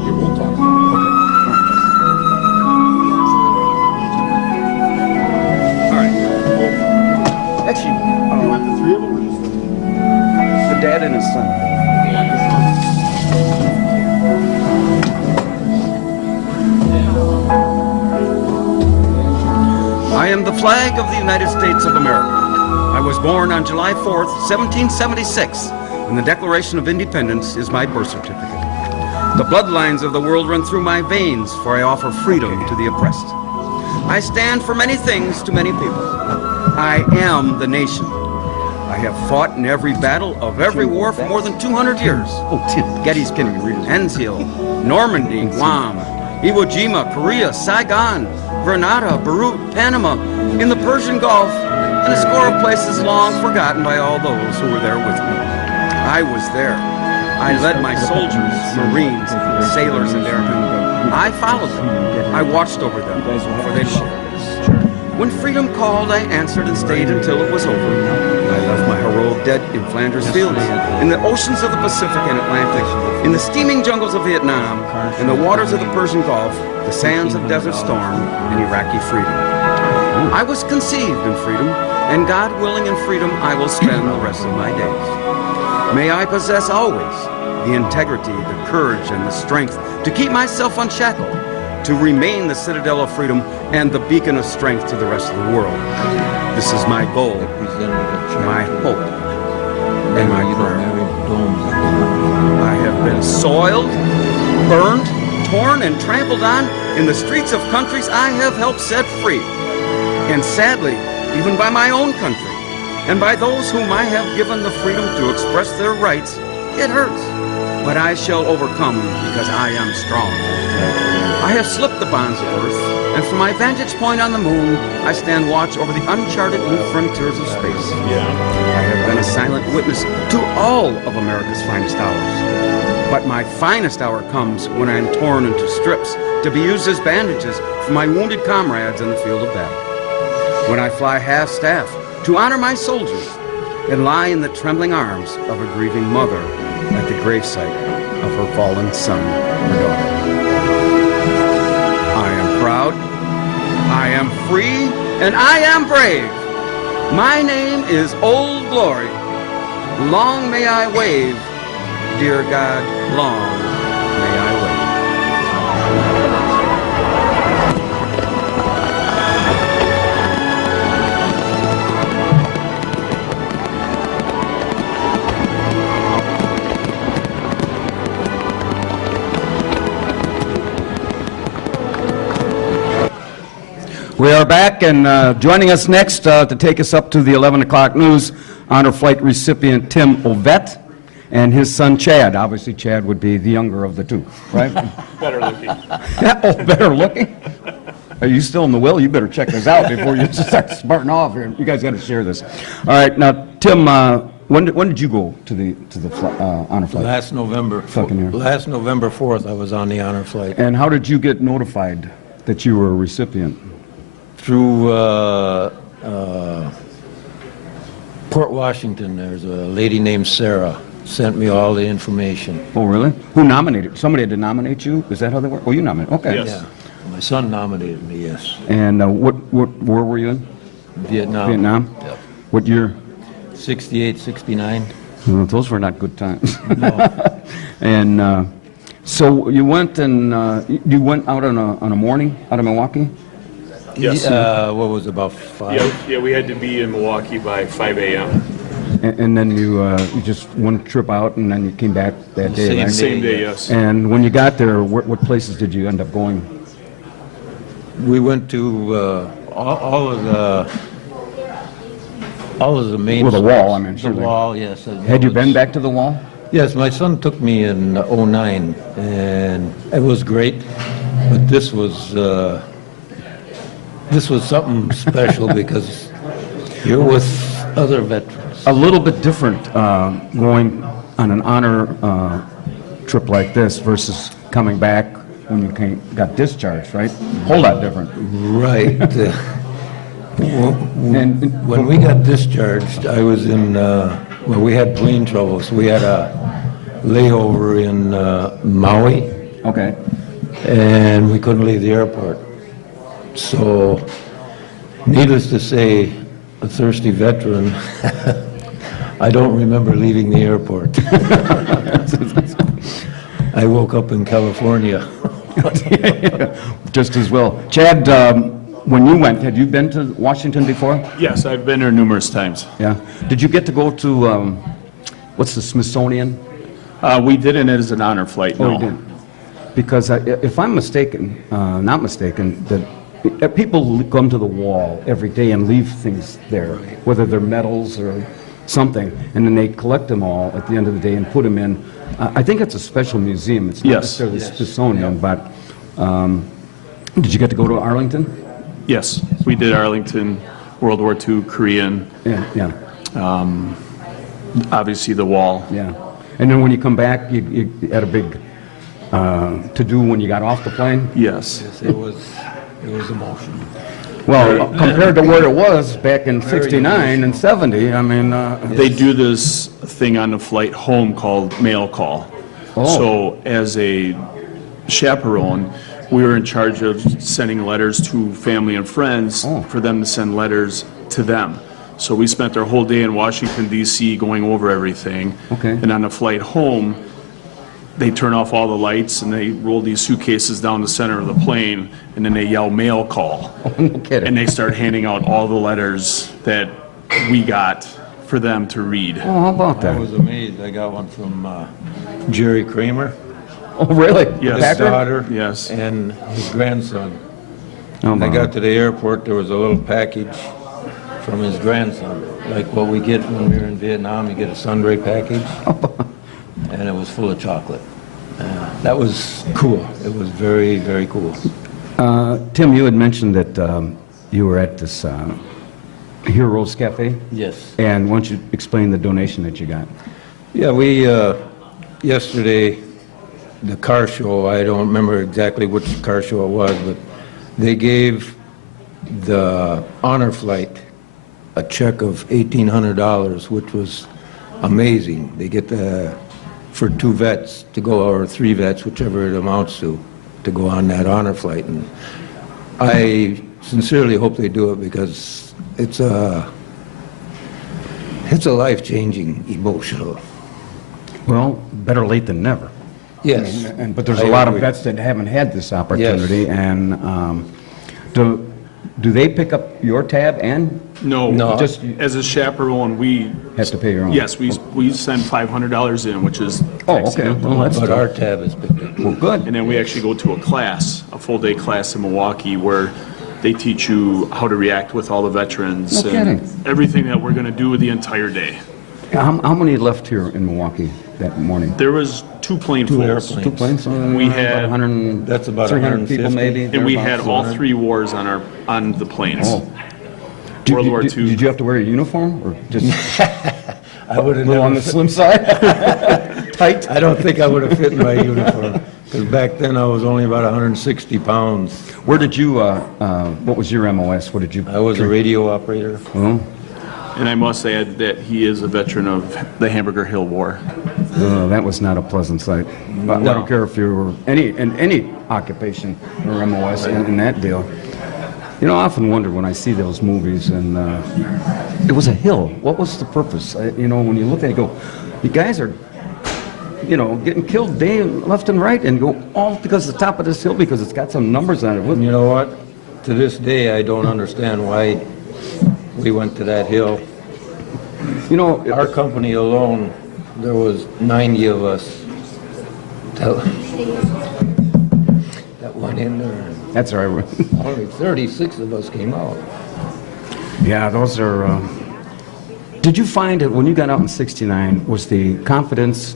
Yeah, we'll talk. Okay. All right. Actually, the dad and his son. I am the flag of the United States of America. I was born on July 4th, 1776, and the Declaration of Independence is my birth certificate. The bloodlines of the world run through my veins, for I offer freedom to the oppressed. I stand for many things to many people. I am the nation. I have fought in every battle of every war for more than 200 years. Gettysburg, Antietam, Normandy, Guam, Iwo Jima, Korea, Saigon, Grenada, Beirut, Panama, in the Persian Gulf, and a score of places long forgotten by all those who were there with me. I was there. I led my soldiers, Marines, sailors, and airmen. I followed them. I watched over them, for they loved us. When freedom called, I answered and stayed until it was over. I left my heroic dead in Flanders Fields, in the oceans of the Pacific and Atlantic, in the steaming jungles of Vietnam, in the waters of the Persian Gulf, the sands of Desert Storm, and Iraqi freedom. I was conceived in freedom, and God willing, in freedom I will spend the rest of my days. May I possess always the integrity, the courage, and the strength to keep myself unshackled, to remain the citadel of freedom and the beacon of strength to the rest of the world. This is my goal, my hope, and my prayer. I have been soiled, burned, torn, and trampled on in the streets of countries I have helped set free. And sadly, even by my own country, and by those whom I have given the freedom to express their rights, it hurts. But I shall overcome because I am strong. I have slipped the bonds of earth, and from my vantage point on the moon, I stand watch over the uncharted new frontiers of space. I have been a silent witness to all of America's finest hours. But my finest hour comes when I am torn into strips to be used as bandages for my wounded comrades in the field of battle. When I fly half-staff to honor my soldiers and lie in the trembling arms of a grieving mother at the gravesite of her fallen son or daughter. I am proud, I am free, and I am brave. My name is Old Glory. Long may I wave, dear God, long may I wave. We are back, and joining us next to take us up to the 11 o'clock news, honor flight recipient Tim Ovett and his son Chad. Obviously, Chad would be the younger of the two, right? Better looking. Oh, better looking? Are you still in the will? You better check this out before you start smarting off here. You guys got to share this. All right, now, Tim, when did you go to the honor flight? Last November. Fucking here. Last November 4th, I was on the honor flight. And how did you get notified that you were a recipient? Through Port Washington, there's a lady named Sarah, sent me all the information. Oh, really? Who nominated? Somebody had to nominate you? Is that how they work? Oh, you nominated. Okay. Yes. Yeah, my son nominated me, yes. And what war were you in? Vietnam. Vietnam? Yep. What year? 68, 69. Well, those were not good times. No. And so you went and you went out on a morning out of Milwaukee? Yes. What was it, about 5? Yeah, we had to be in Milwaukee by 5 a.m. And then you just one trip out and then you came back that day, Same right? day. Same day, yes. And when you got there, what places did you end up going? We went to all of the main... Well, the wall, I spots. mean, The certainly. wall, yes. Had you been back to the wall? Yes, my son took me in '09, and it was great, but this was something special because you're with other veterans. A little bit different going on an honor trip like this versus coming back when you got discharged, right? Whole lot different. Right. When we got discharged, I was in, we had plane trouble, so we had a layover in Maui, Okay. and we couldn't leave the airport. So, needless to say, a thirsty veteran, I don't remember leaving the airport. I woke up in California. Just as well. Chad, when you went, had you been to Washington before? Yes, I've been there numerous times. Yeah. Did you get to go to, what's the Smithsonian? We did it as an honor flight, Oh, no. you didn't? Because if I'm mistaken, not mistaken, that people come to the wall every day and leave things there, whether they're medals or something, and then they collect them all at the end of the day and put them in. I think it's a special museum. It's not Yes. necessarily Smithsonian, but did you get to go to Arlington? Yes, we did Arlington, World War II, Korean, Yeah, yeah, obviously the wall. yeah. And then when you come back, you had a big to-do when you got off the plane? Yes. It was emotional. Well, compared to where it was back in 69 and 70, I mean... They do this thing on the flight home called mail call. Oh. So as a chaperone, we were in charge of sending letters to family and friends Oh. for them to send letters to them. So we spent our whole day in Washington DC going over everything. Okay. And on the flight home, they turn off all the lights and they roll these suitcases down the center of the plane and then they yell mail call. no kidding. And they start handing out all the letters that we got for them to read. Oh, how about I that? was amazed. I got one from Jerry Kramer, Oh, really? Yes. his Packard? daughter, Yes. and his grandson. Oh, When I my. got to the airport, there was a little package from his grandson, like what we get when we were in Vietnam. You get a Sunday package, and it was full of chocolate. That was cool. It was very, very cool. Tim, you had mentioned that you were at this Heroes Cafe, Yes. and why don't you explain the donation that you got? Yeah, we, yesterday, the car show, I don't remember exactly which car show it was, but they gave the honor flight a check of $1,800, which was amazing. They get for 2 vets to go, or 3 vets, whichever it amounts to go on that honor flight. And I sincerely hope they do it because it's a life-changing emotional. Well, better late than never. Yes. But there's a I lot of agree. vets that haven't had this opportunity, and do they pick up your tab and No, No. just as a chaperone, we, have to pay your own? yes, we send $500 in, which is Oh, tax okay. deductible. Well, that's But still- our tab is picked up. well, good. And then we actually go to a class, a full-day class in Milwaukee where they teach you how to react with all the veterans No and kidding. everything that we're going to do the entire day. How many left here in Milwaukee that morning? There was 2 plane fulls. airplanes. 2 planes? We had- 100, That's about 300 people 150. maybe? And we had thereabouts? all 3 wars on the planes. Oh. World War II. Did you have to wear a uniform, or just I would a have little on never, the slim side? Tight? I don't think I would have fit in my uniform, because back then I was only about 160 pounds. Where did you, what was your MOS? What did you? I was a radio operator. Oh, And I must add that he is a veteran of the Hamburger Hill War. that was not a pleasant sight. But I don't care if you were in any occupation or MOS in that deal. You know, I often wonder when I see those movies, and it was a hill. What was the purpose? You know, when you look at it, you go, you guys are, you know, getting killed day left and right, and go all because of the top of this hill because it's got some numbers on it. And you know what? To this day, I don't understand why we went to that hill. You know, Our company alone, there was 90 of us that went in there. that's all right. Only 36 of us came out. Yeah, those are. Did you find that when you got out in '69, was the confidence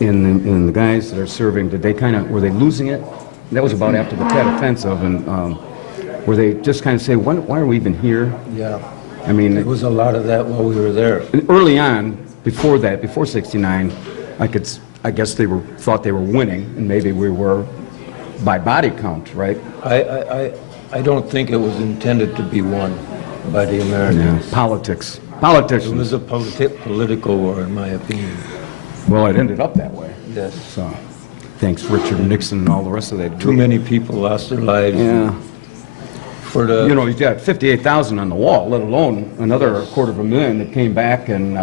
in the guys that are serving? Did they were they losing it? That was about after the Tet Offensive, and were they just kind of say, why are we even here? Yeah. I mean, There was a lot of that while we were there. early on, before that, before '69, I guess they thought they were winning, and maybe we were by body count, right? I don't think it was intended to be won by the Americans. Politics. It Politicians. was a political war, in my opinion. Well, it ended up that way. Yes. So, thanks Richard Nixon and all the rest of that. Too many people lost their lives Yeah. for the. You know, you got 58,000 on the wall, let alone another 250,000 that came back and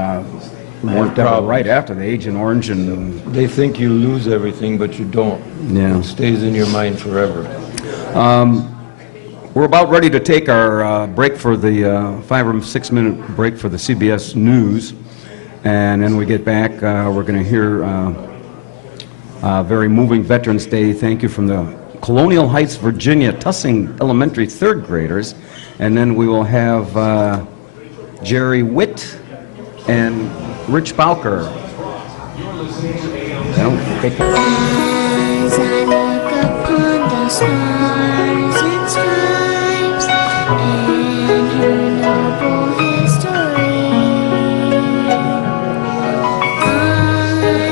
worked out problems. right after the Agent Orange and... They think you lose everything, but you don't. Yeah. It stays in your mind forever. We're about ready to take our break for the 5 or 6 minute break for the CBS News. And then we get back, we're going to hear a very moving Veterans Day thank you from the Colonial Heights, Virginia, Tussing Elementary third graders. And then we will have Jerry Witt and Rich Bowker. As I look upon the stars and stripes and her noble history, I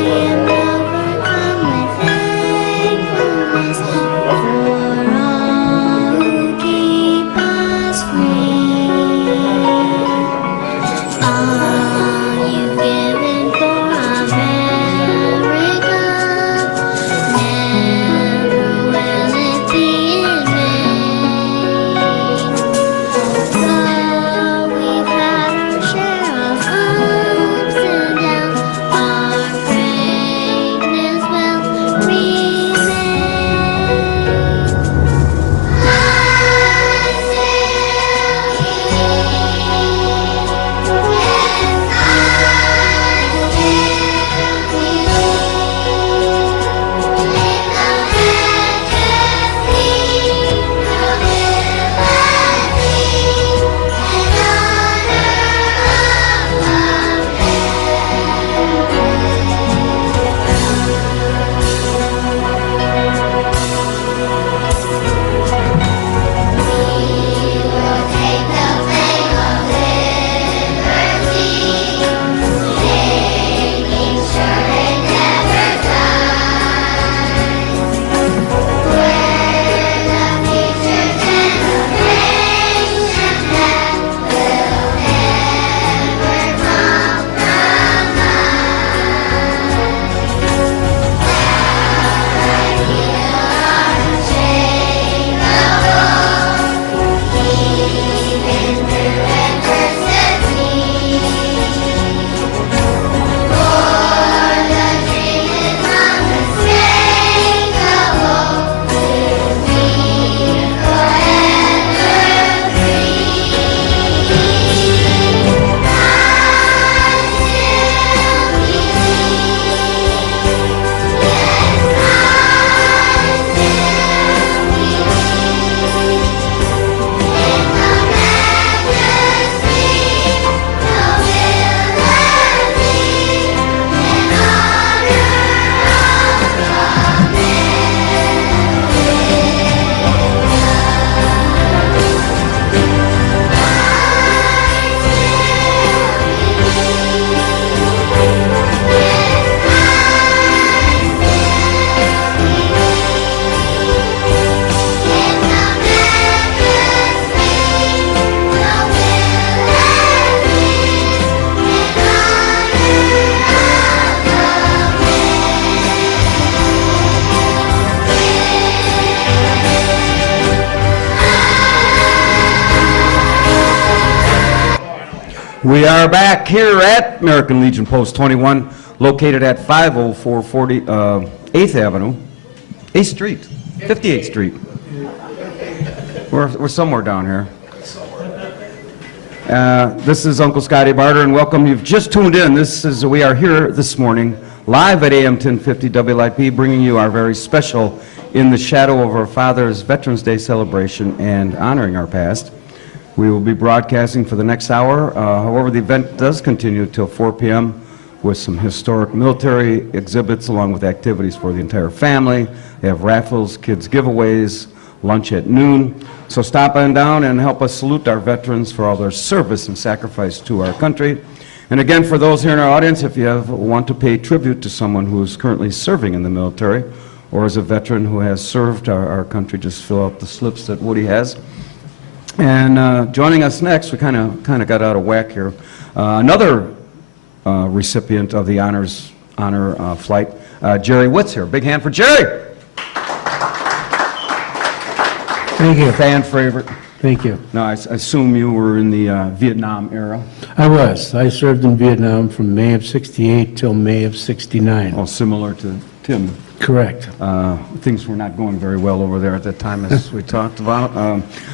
am overcome with thankfulness for all who keep us free. All you've given for America, never will it be in vain. Though we've had our share of ups and downs, our greatness will remain. We are back here at American Legion Post 21, located at 50440 8th Avenue, 8th Street, 58th Street. We're somewhere down here. This is Uncle Scotty Barter, and welcome. You've just tuned in. We are here this morning, live at AM 1050 WLIP, bringing you our very special In the Shadow of Our Fathers Veterans Day celebration and honoring our past. We will be broadcasting for the next hour. However, the event does continue till 4 p.m. with some historic military exhibits along with activities for the entire family. They have raffles, kids giveaways, lunch at noon. So stop on down and help us salute our veterans for all their service and sacrifice to our country. And again, for those here in our audience, if you want to pay tribute to someone who is currently serving in the military or is a veteran who has served our country, just fill out the slips that Woody has. And joining us next, we kind of got out of whack here. Another recipient of the honor flight, Jerry Witt's here. Big hand for Jerry. Thank you. Fan favorite. Thank you. Now, I assume you were in the Vietnam era. I was. I served in Vietnam from May of '68 till May of '69. Oh, similar to Tim. Correct. Things were not going very well over there at that time, as we talked about.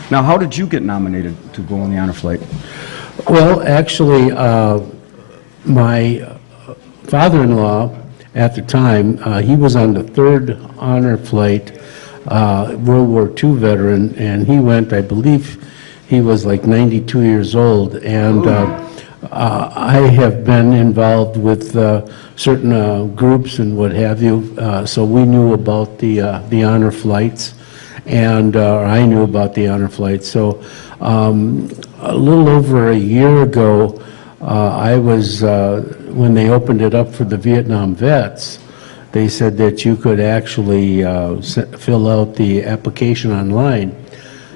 Now, how did you get nominated to go on the honor flight? Well, actually, My father-in-law at the time, he was on the 3rd honor flight, World War II veteran, and he went, I believe he was like 92 years old, and I have been involved with certain groups and what have you, so we knew about the honor flights, and I knew about the honor flights. So a little over a year ago, I was, when they opened it up for the Vietnam vets, they said that you could actually fill out the application online.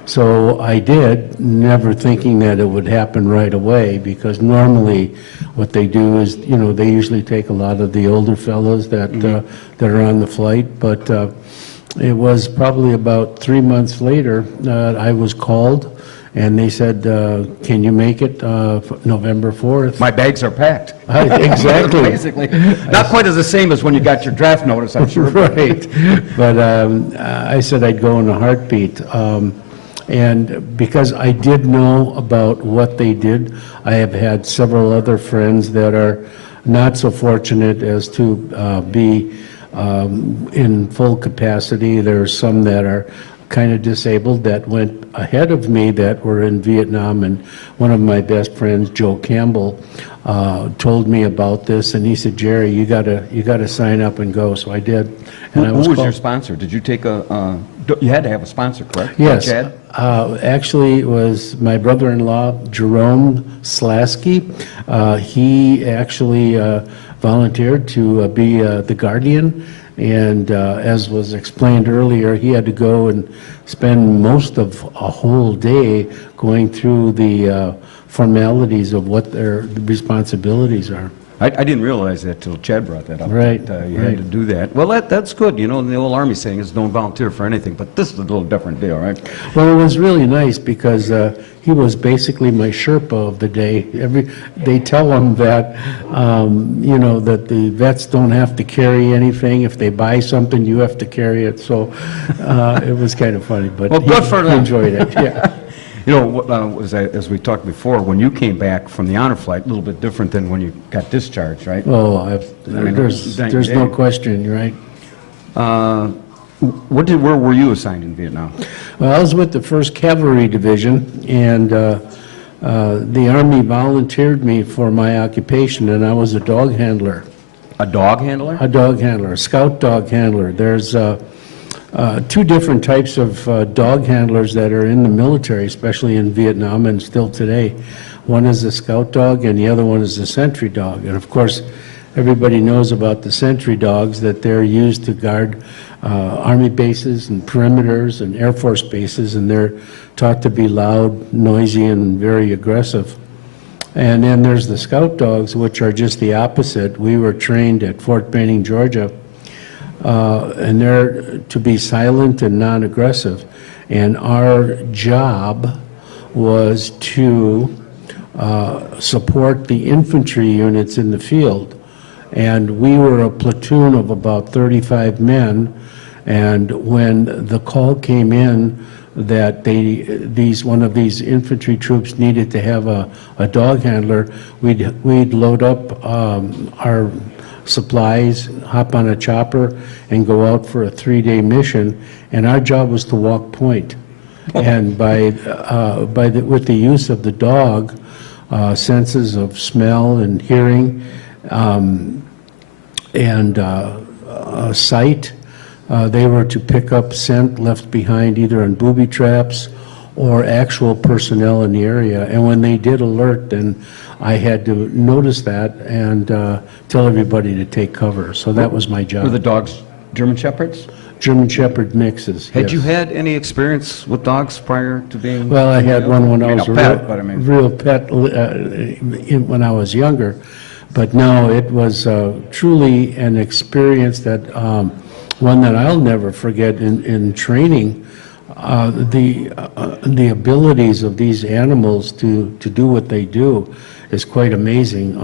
So I did, never thinking that it would happen right away, because normally what they do is, you know, they usually take a lot of the older fellows that, that are on the flight, but it was probably about 3 months later, I was called, and they said, can you make it November 4th? My bags are packed. Exactly. Basically. Not quite as the same as when you got your draft notice, I'm sure. Right. But I said I'd go in a heartbeat. And because I did know about what they did, I have had several other friends that are not so fortunate as to be in full capacity. There are some that are kind of disabled that went ahead of me that were in Vietnam, and one of my best friends, Joe Campbell, told me about this, and he said, Jerry, you gotta sign up and go. So I did. And Who was your sponsor? Did you take you had to have a sponsor, correct? Yes. Chad? Actually, it was my brother-in-law, Jerome Slasky. He actually volunteered to be the guardian, and as was explained earlier, he had to go and spend most of a whole day going through the formalities of what their responsibilities are. I didn't realize that till Chad brought that up. Right, That, you right. had to do that. Well, that's good. You know, the old Army saying is don't volunteer for anything, but this is a little different deal, right? Well, it was really nice because he was basically my Sherpa of the day. They tell him that, you know, that the vets don't have to carry anything. If they buy something, you have to carry it. So it was kind of funny, but Well, good for he them. enjoyed it, yeah. You know, as we talked before, when you came back from the honor flight, a little bit different than when you got discharged, right? Oh, mean, there's no question, you're right. Where were you assigned in Vietnam? Well, I was with the 1st Cavalry Division, and the Army volunteered me for my occupation, and I was a dog handler. A dog handler? A dog handler, a scout dog handler. There's 2 different types of dog handlers that are in the military, especially in Vietnam and still today. One is a scout dog, and the other one is a sentry dog. And of course, everybody knows about the sentry dogs, that they're used to guard Army bases and perimeters and Air Force bases, and they're taught to be loud, noisy, and very aggressive. And then there's the scout dogs, which are just the opposite. We were trained at Fort Benning, Georgia, and they're to be silent and non-aggressive. And our job was to support the infantry units in the field. And we were a platoon of about 35 men, and when the call came in that one of these infantry troops needed to have a dog handler, we'd load up our supplies, hop on a chopper, and go out for a 3-day mission. And our job was to walk point. And with the use of the dog, senses of smell and hearing, and sight, they were to pick up scent left behind either on booby traps or actual personnel in the area. And when they did alert, then I had to notice that and tell everybody to take cover. So that was my job. Were the dogs German Shepherds? German Shepherd mixes. Had yes. you had any experience with dogs prior to being? Well, I had one when I was real pet, when I was younger. But no, it was truly an experience that, one that I'll never forget in training. The abilities of these animals to do what they do is quite amazing.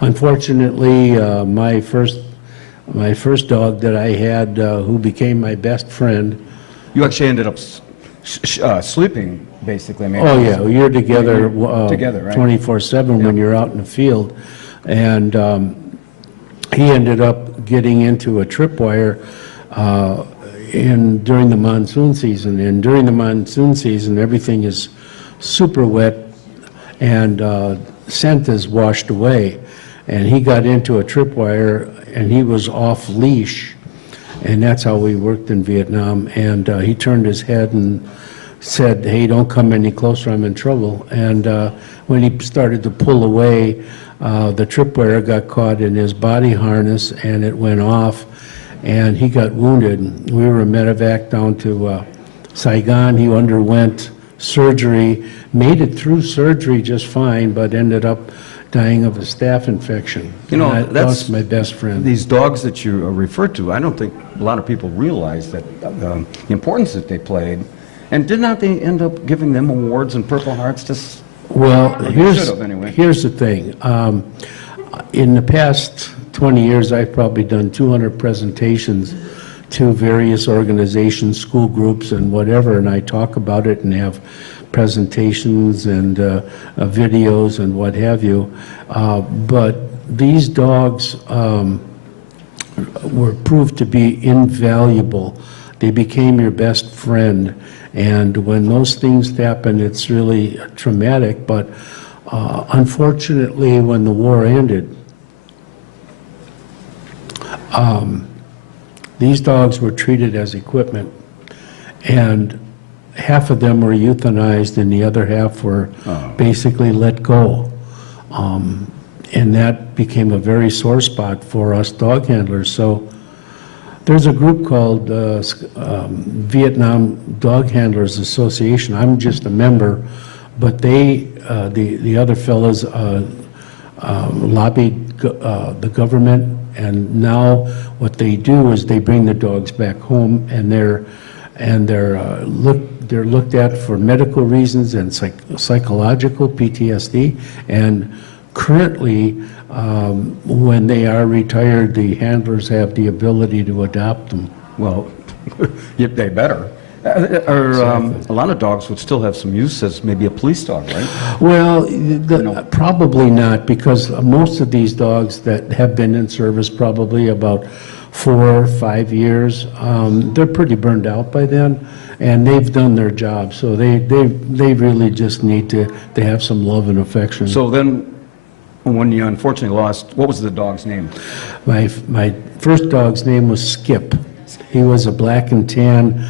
Unfortunately, my first dog that I had, who became my best friend. You actually ended up sleeping, basically. Maybe. Oh yeah, you're together, together, right? 24/7 when you're out in the field. And he ended up getting into a tripwire during the monsoon season. And during the monsoon season, everything is super wet and scent is washed away. And he got into a tripwire and he was off leash. And that's how we worked in Vietnam. And he turned his head and said, "Hey, don't come any closer, I'm in trouble." And when he started to pull away, the tripwire got caught in his body harness and it went off and he got wounded. We were medevac down to Saigon. He underwent surgery, made it through surgery just fine, but ended up dying of a staph infection. You know, And I that's lost my best friend. These dogs that you refer to, I don't think a lot of people realize that the importance that they played. And did not they end up giving them awards and Purple Hearts? Just Well, should here's have, anyway. here's the thing. In the past 20 years, I've probably done 200 presentations to various organizations, school groups, and whatever, and I talk about it and have presentations and videos and what have you. But these dogs were proved to be invaluable. They became your best friend. And when those things happen, it's really traumatic. But unfortunately, when the war ended, these dogs were treated as equipment. And half of them were euthanized and the other half were basically let go. And that became a very sore spot for us dog handlers. So there's a group called Vietnam Dog Handlers Association. I'm just a member, but they, the other fellows lobbied the government, and now what they do is they bring the dogs back home, and they're looked at for medical reasons and psychological PTSD. And currently, when they are retired, the handlers have the ability to adopt them. Well, they better. A lot of dogs would still have some use as maybe a police dog, right? Well, probably not, because most of these dogs that have been in service probably about 4 or 5 years, they're pretty burned out by then, and they've done their job. So they really just need to have some love and affection. So then, when you unfortunately lost, what was the dog's name? My first dog's name was Skip. He was a black and tan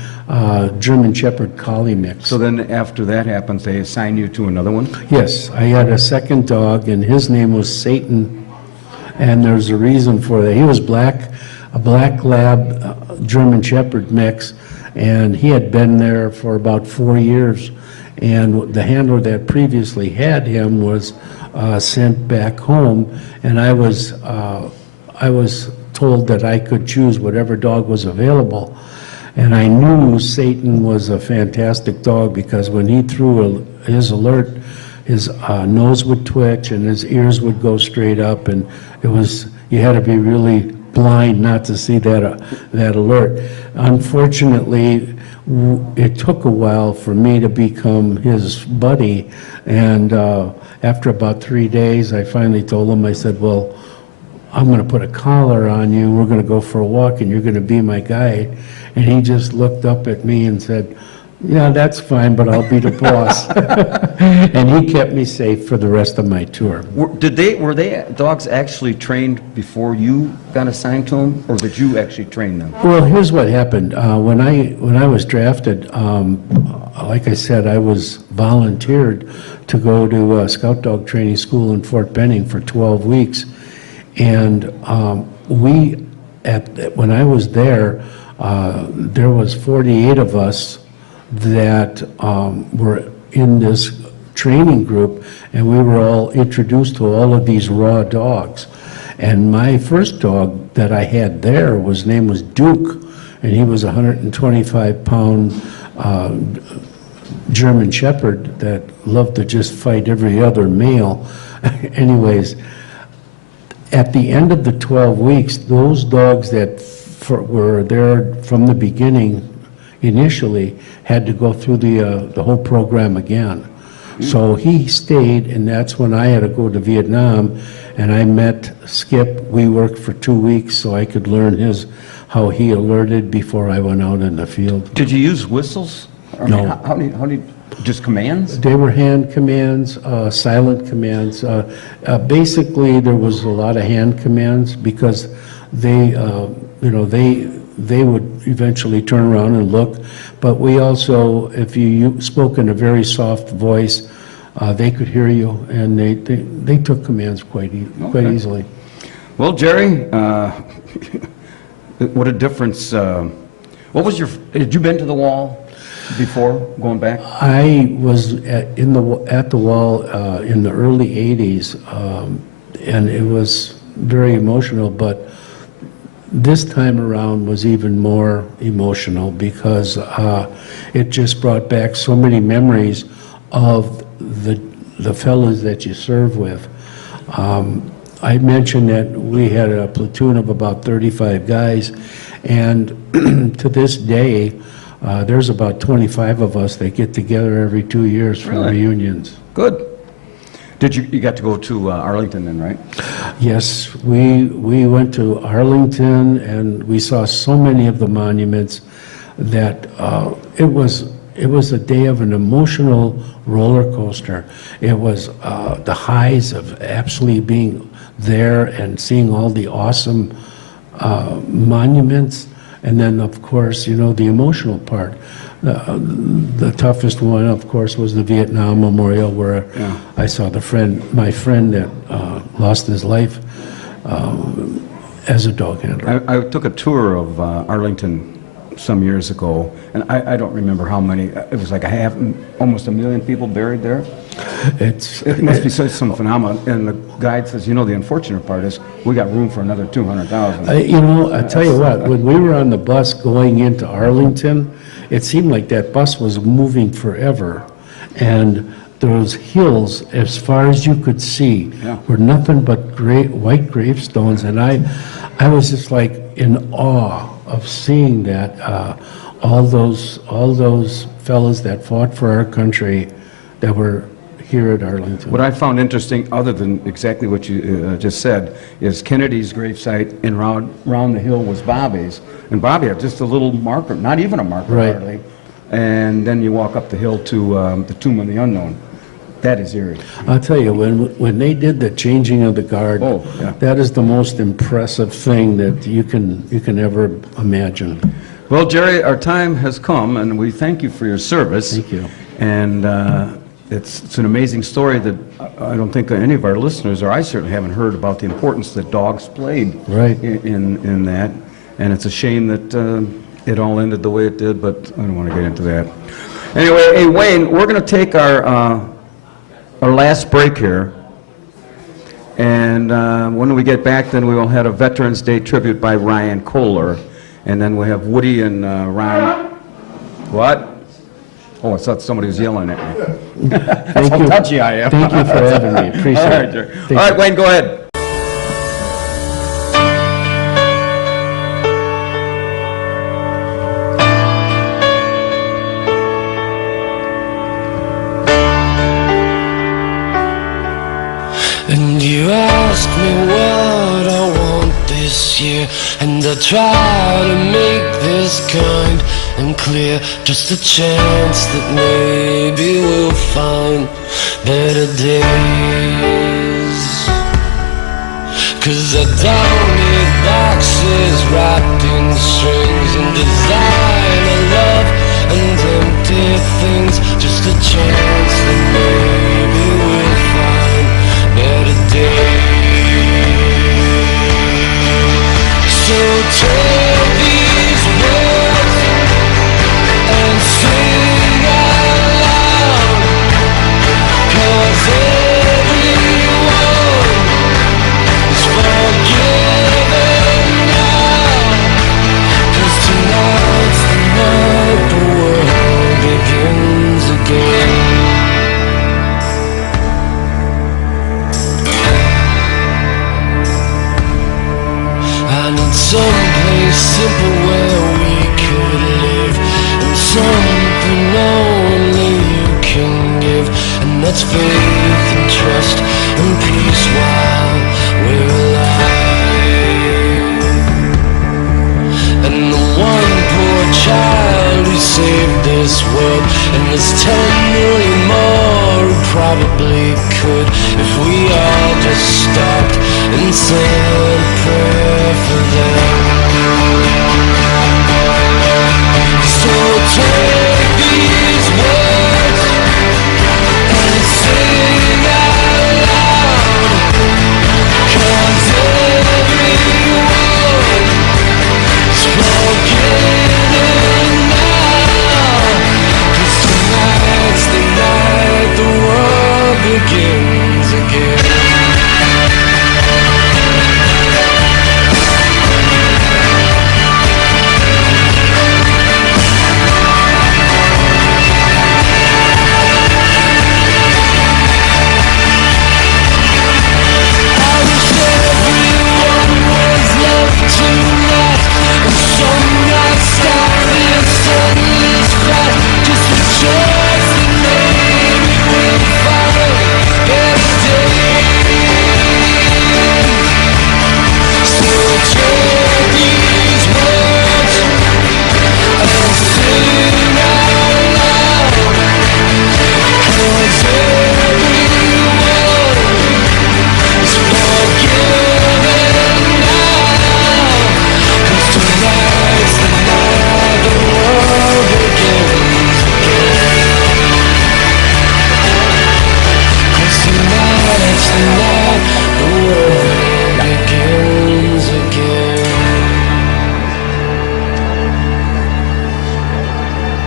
German Shepherd Collie mix. So then after that happens, they assign you to another one? Yes, I had a second dog, and his name was Satan, and there's a reason for that. He was a black lab German Shepherd mix, and he had been there for about 4 years, and the handler that previously had him was sent back home, and I was told that I could choose whatever dog was available. And I knew Satan was a fantastic dog, because when he threw his alert, his nose would twitch and his ears would go straight up, and you had to be really blind not to see that alert. Unfortunately, it took a while for me to become his buddy, and after about 3 days, I finally told him, I said, "Well, I'm going to put a collar on you, we're going to go for a walk, and you're going to be my guide." And he just looked up at me and said, "Yeah, that's fine, but I'll be the boss." And he kept me safe for the rest of my tour. Were they dogs actually trained before you got assigned to them, or did you actually train them? Well, here's what happened. When I was drafted, like I said, I was volunteered to go to a scout dog training school in Fort Benning for 12 weeks. And when I was there was 48 of us that were in this training group, and we were all introduced to all of these raw dogs. And my first dog that I had there, his name was Duke, and he was a 125-pound German Shepherd that loved to just fight every other male. Anyways, at the end of the 12 weeks, those dogs that were there from the beginning initially had to go through the whole program again. So he stayed, and that's when I had to go to Vietnam, and I met Skip. We worked for 2 weeks so I could learn how he alerted before I went out in the field. Did you use whistles? I mean, No. How do you, just commands? They were hand commands, silent commands. Basically, there was a lot of hand commands because they would eventually turn around and look. But we also, if you spoke in a very soft voice, they could hear you, and they took commands quite easily. Well, Jerry, what a difference. Had you been to the wall before, going back? I was at the wall in the early 80s, and it was very emotional, but this time around was even more emotional because it just brought back so many memories of the fellows that you serve with. I mentioned that we had a platoon of about 35 guys, and to this day, there's about 25 of us that get together every 2 years for Really? reunions. Good. Did you got to go to Arlington then, right? Yes, we went to Arlington, and we saw so many of the monuments that it was a day of an emotional roller coaster. It was the highs of absolutely being there and seeing all the awesome monuments, and then of course, the emotional part. The toughest one, of course, was the Vietnam Memorial, where I saw my friend that lost his life as a dog handler. I took a tour of Arlington some years ago, and I don't remember how many. It was like almost 1 million people buried there. It must be some phenomenon. And the guide says, the unfortunate part is we got room for another 200,000. I tell you what, when we were on the bus going into Arlington, it seemed like that bus was moving forever. And those hills, as far as you could see, were nothing but white gravestones. And I was just like in awe of seeing that, all those fellas that fought for our country that were here at Arlington. What I found interesting, other than exactly what you just said, is Kennedy's gravesite, and round the hill was Bobby's. And Bobby had just a little marker, not even a marker, Right. hardly. And then you walk up the hill to the Tomb of the Unknown. That is eerie. I'll tell you, when they did the changing of the guard, that is the most impressive thing that you can ever imagine. Well, Jerry, our time has come, and we thank you for your service. Thank you. And it's an amazing story that I don't think any of our listeners, or I certainly haven't heard about the importance that dogs played Right. in that. And it's a shame that it all ended the way it did, but I don't want to get into that. Anyway, hey, Wayne, we're going to take our last break here. And when we get back, then we will have a Veterans Day tribute by Ryan Kohler. And then we have Woody and Ron. What? Oh, I thought somebody was yelling at me. That's how touchy I am. Thank you for having me. Appreciate All right, it. Jerry. Thank All right, you. Wayne, go ahead. And you ask me what I want this year, and I try to make this kind and clear. Just a chance that maybe we'll find better days. 'Cause I don't need boxes wrapped in strings and designer love and empty things. Just a chance that maybe we'll find better days. So take these words and sing out loud, 'cause everyone is forgiven now. 'Cause tonight's the night the world begins again. I need someplace simple where we could live, and something only you can give. And and that's faith and trust and peace while we're alive. And the one poor child who saved this world, and there's 10 million more who probably could, if we all just stopped and said a prayer for them. So take these words and sing out loud, 'cause everyone is forgetting now, 'cause tonight's the night the world begins again.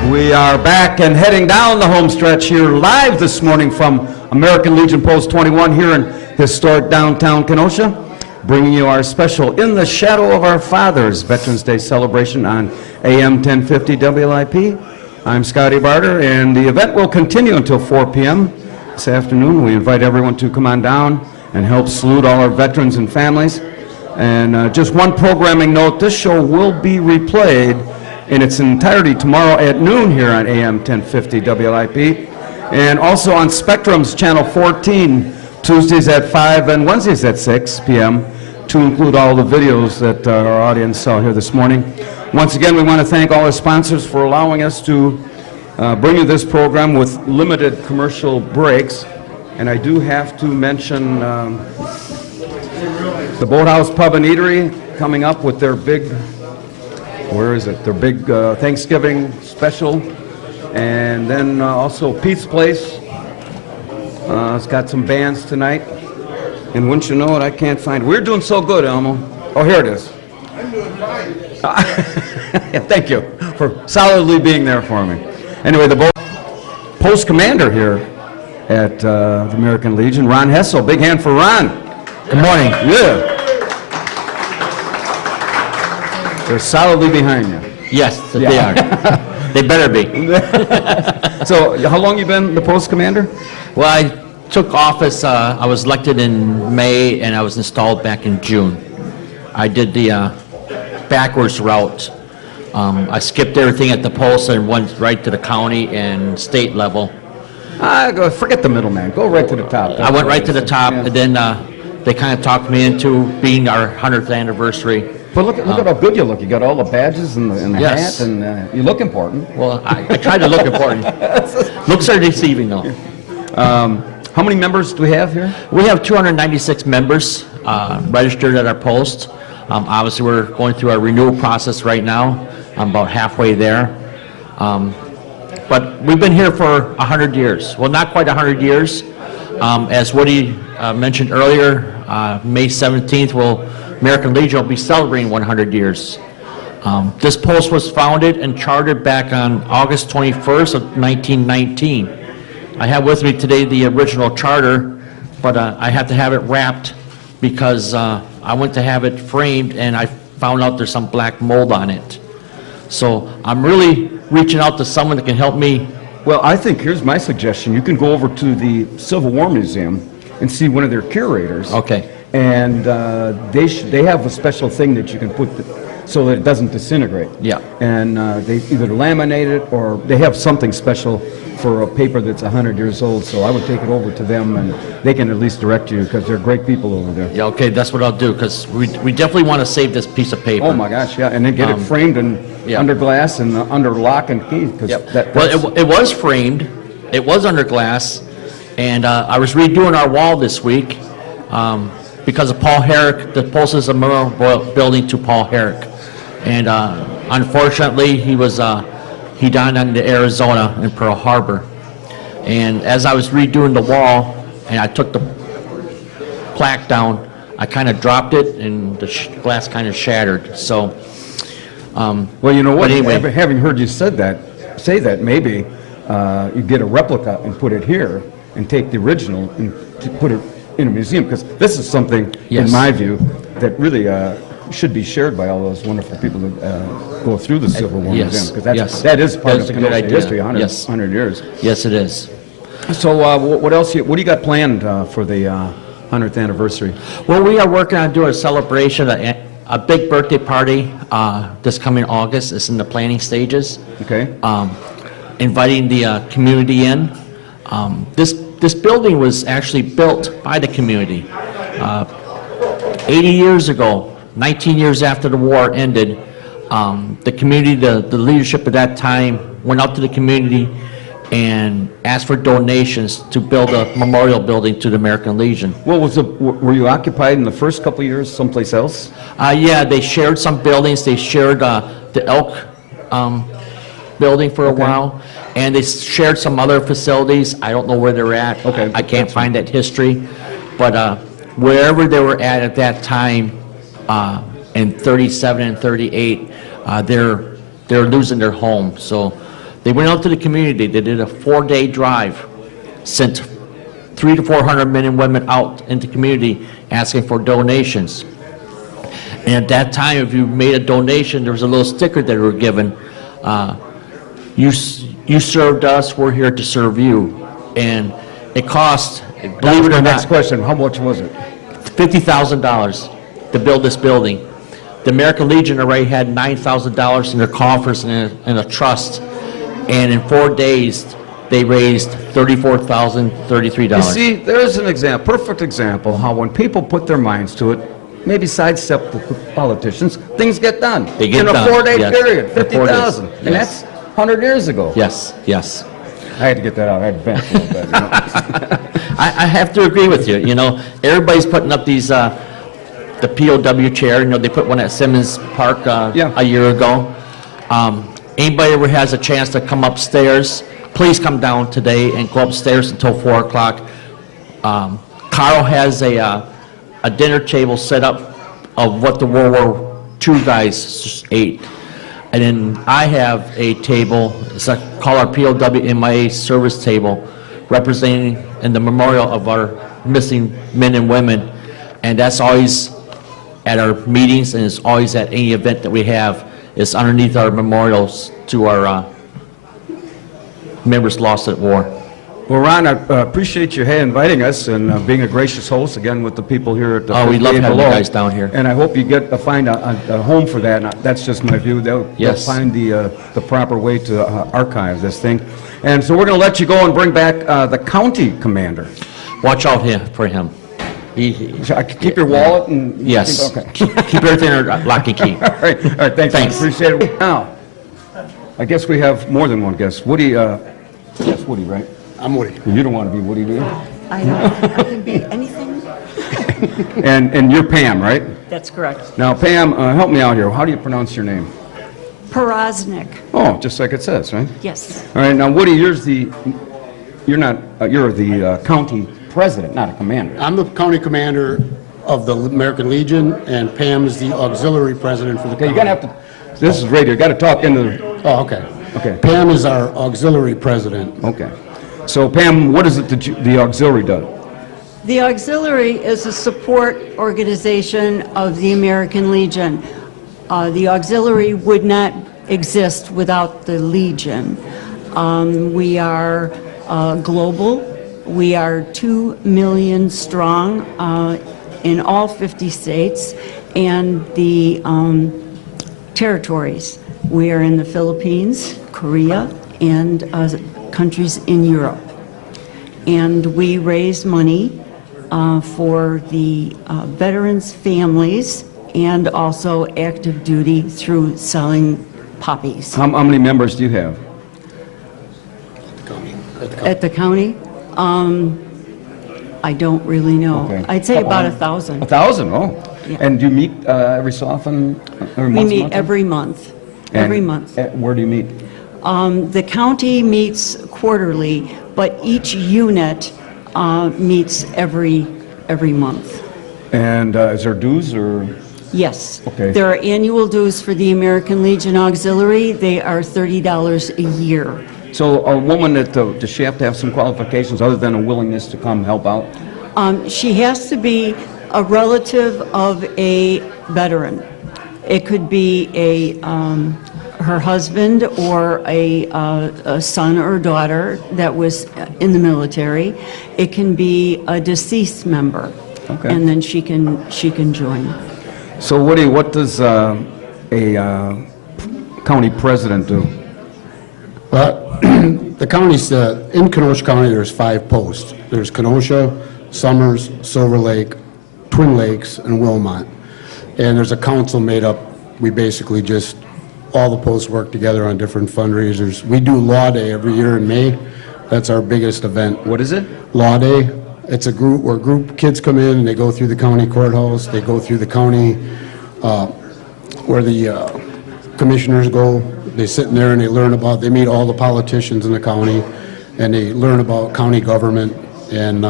We are back and heading down the home stretch here live this morning from American Legion Post 21 here in historic downtown Kenosha, bringing you our special In the Shadow of Our Fathers Veterans Day celebration on AM 1050 WLIP. I'm Scotty Barter, and the event will continue until 4 p.m. this afternoon. We invite everyone to come on down and help salute all our veterans and families. And just one programming note, this show will be replayed in its entirety tomorrow at noon here on AM 1050 WLIP, and also on Spectrum's channel 14, Tuesdays at 5 and Wednesdays at 6 p.m., to include all the videos that our audience saw here this morning. Once again, we want to thank all our sponsors for allowing us to bring you this program with limited commercial breaks. And I do have to mention the Boathouse Pub and Eatery coming up with their big, their big Thanksgiving special. And then also Pete's Place. It's got some bands tonight. And wouldn't you know it, I can't find it. We're doing so good, Elmo. Oh, here it is. I'm doing fine. Yeah, thank you for solidly being there for me. Anyway, the post commander here at the American Legion, Ron Hessel. Big hand for Ron. Good morning. Yeah. They're solidly behind you. Yes, they are. They better be. So, how long you been the post commander? Well, I took office, I was elected in May, and I was installed back in June. I did the backwards route. I skipped everything at the post and went right to the county and state level. Forget the middleman. Go right to the top. I went right to the top, and then they kind of talked me into being our 100th anniversary. But look at how good you look. You got all the badges and the yes. hat, and you look important. Well, I try to look important. Looks are deceiving, though. How many members do we have here? We have 296 members registered at our post. Obviously, we're going through our renewal process right now. I'm about halfway there. But we've been here for 100 years. Well, not quite 100 years. As Woody mentioned earlier, May 17th, American Legion will be celebrating 100 years. This post was founded and chartered back on August 21st of 1919. I have with me today the original charter, but I have to have it wrapped because I went to have it framed and I found out there's some black mold on it. So I'm really reaching out to someone that can help me. Well, I think here's my suggestion. You can go over to the Civil War Museum and see one of their curators. Okay. And they have a special thing that you can put so that it doesn't disintegrate. Yeah. And they either laminate it or they have something special for a paper that's 100 years old, so I would take it over to them and they can at least direct you because they're great people over there. Yeah, okay, that's what I'll do, because we definitely want to save this piece of paper. Oh my gosh, yeah, and then get it framed and yeah. under glass and under lock and key. 'Cause Yep. Well, it was framed, it was under glass, and I was redoing our wall this week because of Paul Herrick, the Pulses of Memorial Building to Paul Herrick. And unfortunately, he died in Arizona in Pearl Harbor. And as I was redoing the wall, and I took the plaque down, I kind of dropped it, and the glass kind of shattered. So, well, you know what? Anyway. Having heard you say that, maybe you get a replica and put it here, and take the original and put it in a museum, because this is something, Yes. in my view, that really should be shared by all those wonderful people that go through the Civil War Yes, Museum, because yes. that is part That's of a good Kenosha idea. history, 100, Yes. 100 years. yes, it is. So what else? What do you got planned for the 100th anniversary? Well, we are working on doing a celebration, a big birthday party this coming August. It's in the planning stages. Okay. Inviting the community in. This building was actually built by the community. 80 years ago, 19 years after the war ended, the community, the leadership at that time went out to the community and asked for donations to build a memorial building to the American Legion. Were you occupied in the first couple of years someplace else? Yeah, they shared some buildings. They shared the Elk building for a while, and they shared some other facilities. I don't know where they're at. Okay, I can't find that history, but wherever they were at that time, in 37 and 38, they're losing their home. So they went out to the community. They did a 4-day drive, sent 300 to 400 men and women out into the community asking for donations. And at that time, if you made a donation, there was a little sticker that they were given. You served us, we're here to serve you. And it cost, believe it or Next not, question, how much was it? $50,000 to build this building. The American Legion already had $9,000 in their coffers and a trust. And in 4 days, they raised $34,033. You see, there's an example, perfect example, how when people put their minds to it, maybe sidestep the politicians, things get done. They get in done, a 4-day yes. period, In 4 days, 50,000. And yes. that's 100 years ago. Yes, yes. I had to get that out. I had to vent a little bit. You know? I have to agree with you. You know, everybody's putting up these, the POW chair. You know, they put one at Simmons Park Yeah. a year ago. Anybody ever has a chance to come upstairs, please come down today and go upstairs until 4 o'clock. Carl has a dinner table set up of what the World War II guys ate. And then I have a table, it's called our POW MIA service table, representing in the memorial of our missing men and women. And that's always at our meetings, and it's always at any event that we have. It's underneath our memorials to our members lost at war. Well, Ron, I appreciate you inviting us and being a gracious host again with the people here at the Oh, we fifth love day having you below. guys down here. And I hope you find a home for that. And that's just my view. They'll Yes. find the proper way to archive this thing. And so we're going to let you go and bring back the county commander. Watch out for him. So I can keep your wallet and Yes. Okay. Keep everything under lock and key. All right. Thanks. Thanks. Appreciate it. Now, I guess we have more than one guest. Woody, yes, Woody, right? I'm Woody. You don't want to be Woody, do you? I know, I can be anything. And you're Pam, right? That's correct. Now, Pam, help me out here. How do you pronounce your name? Porosnik, Oh, just like it says, right? yes. All right. Now, Woody, you're the county president, not a commander. I'm the county commander of the American Legion, and Pam is the auxiliary president for the Okay, county. you're gonna have to. This is radio. You got to talk into the. Oh, okay. Okay. Pam is our auxiliary president. Okay. So, Pam, what is it that the auxiliary does? The auxiliary is a support organization of the American Legion. The auxiliary would not exist without the Legion. We are global. We are 2 million strong in all 50 states, and the territories. We are in the Philippines, Korea, and countries in Europe. And we raise money for the veterans' families and also active duty through selling poppies. How many members do you have? At the county? I don't really know. Okay. I'd say about 1,000. 1,000, oh. Yeah. And do you meet every so often? Or We once a meet month? every month, And every month. Where do you meet? The county meets quarterly, but each unit meets every month. And is there dues or? Yes. Okay. There are annual dues for the American Legion Auxiliary. They are $30 a year. So a woman, does she have to have some qualifications other than a willingness to come help out? She has to be a relative of a veteran. It could be her husband or a son or daughter that was in the military. It can be a deceased member. Okay. And then she can join. So Woody, what does a county president do? The counties, in Kenosha County, there's 5 posts. There's Kenosha, Summers, Silver Lake, Twin Lakes, and Wilmot. And there's a council made up. We basically just, all the posts work together on different fundraisers. We do Law Day every year in May. That's our biggest event. What is it? Law Day. It's a group where kids come in and they go through the county courthouse. They go through the county where the commissioners go. They sit in there and they meet all the politicians in the county, and they learn about county government, and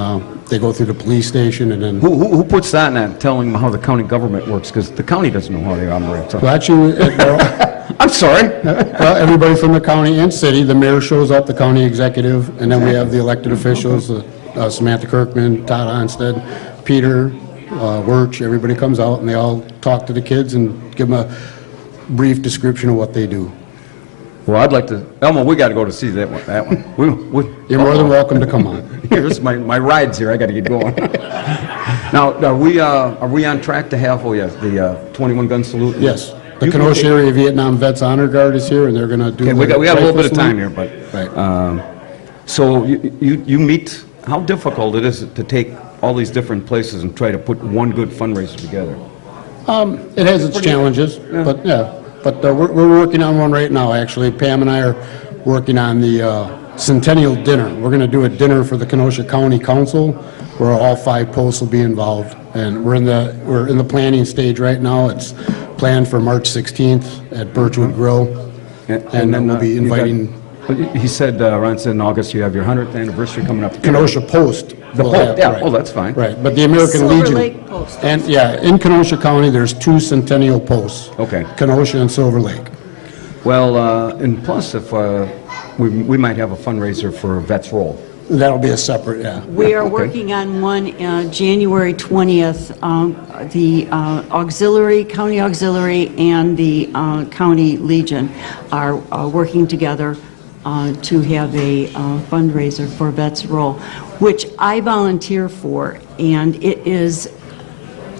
they go through the police station, and then... Who puts that in that, telling them how the county government works? Because the county doesn't know how they operate. So. Well, actually, I'm sorry. Well, everybody from the county and city, the mayor shows up, the county executive, and then we have the elected officials, Samantha Kirkman, Todd Onstead, Peter, Wirch, everybody comes out, and they all talk to the kids and give them a brief description of what they do. Well, I'd like to, Elmo, we got to go to see that one. You're more than welcome to come on. Here's my rides here. I got to get going. Now, are we on track to have the 21-gun salute? Yes. The Kenosha Area Vietnam Vets Honor Guard is here, and they're going to do... Okay, we got a little bit of time here, but... Right. So you meet, how difficult it is to take all these different places and try to put one good fundraiser together? It has its challenges, but yeah. But we're working on one right now, actually. Pam and I are working on the Centennial Dinner. We're going to do a dinner for the Kenosha County Council where all 5 posts will be involved. And we're in the planning stage right now. It's planned for March 16th at Birchwood Grill. And then we'll be inviting... He said, Ron said in August you have your 100th anniversary coming up. Kenosha Post. The will Post, have, yeah, right. oh, that's fine. Right, but the American Silver Legion. Lake Post. And, yeah, in Kenosha County, there's 2 Centennial Posts. Okay. Kenosha and Silver Lake. Well, and plus, if we might have a fundraiser for Vets Roll. That'll be a separate, yeah. We are working on one January 20th. The County Auxiliary and the County Legion are working together to have a fundraiser for Vets Roll, which I volunteer for, and it is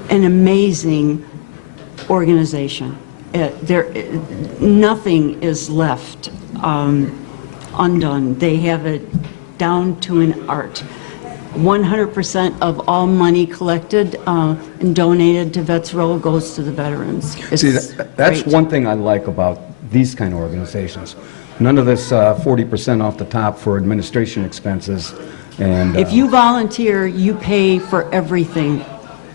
an amazing organization. Nothing is left undone. They have it down to an art. 100% of all money collected and donated to Vets Roll goes to the veterans. See, that's great. one thing I like about these kind of organizations. None of this 40% off the top for administration expenses. And If you volunteer, you pay for everything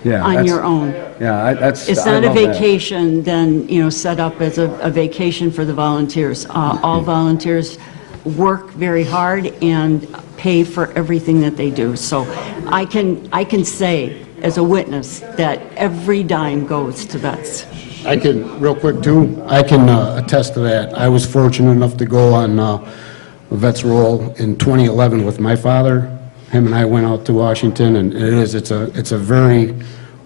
on your own. Yeah, that's. It's I not a love that. vacation then, set up as a vacation for the volunteers. All volunteers work very hard and pay for everything that they do. So I can say as a witness that every dime goes to vets. I can, real quick too, I can attest to that. I was fortunate enough to go on Vets Roll in 2011 with my father. Him and I went out to Washington, and it's a very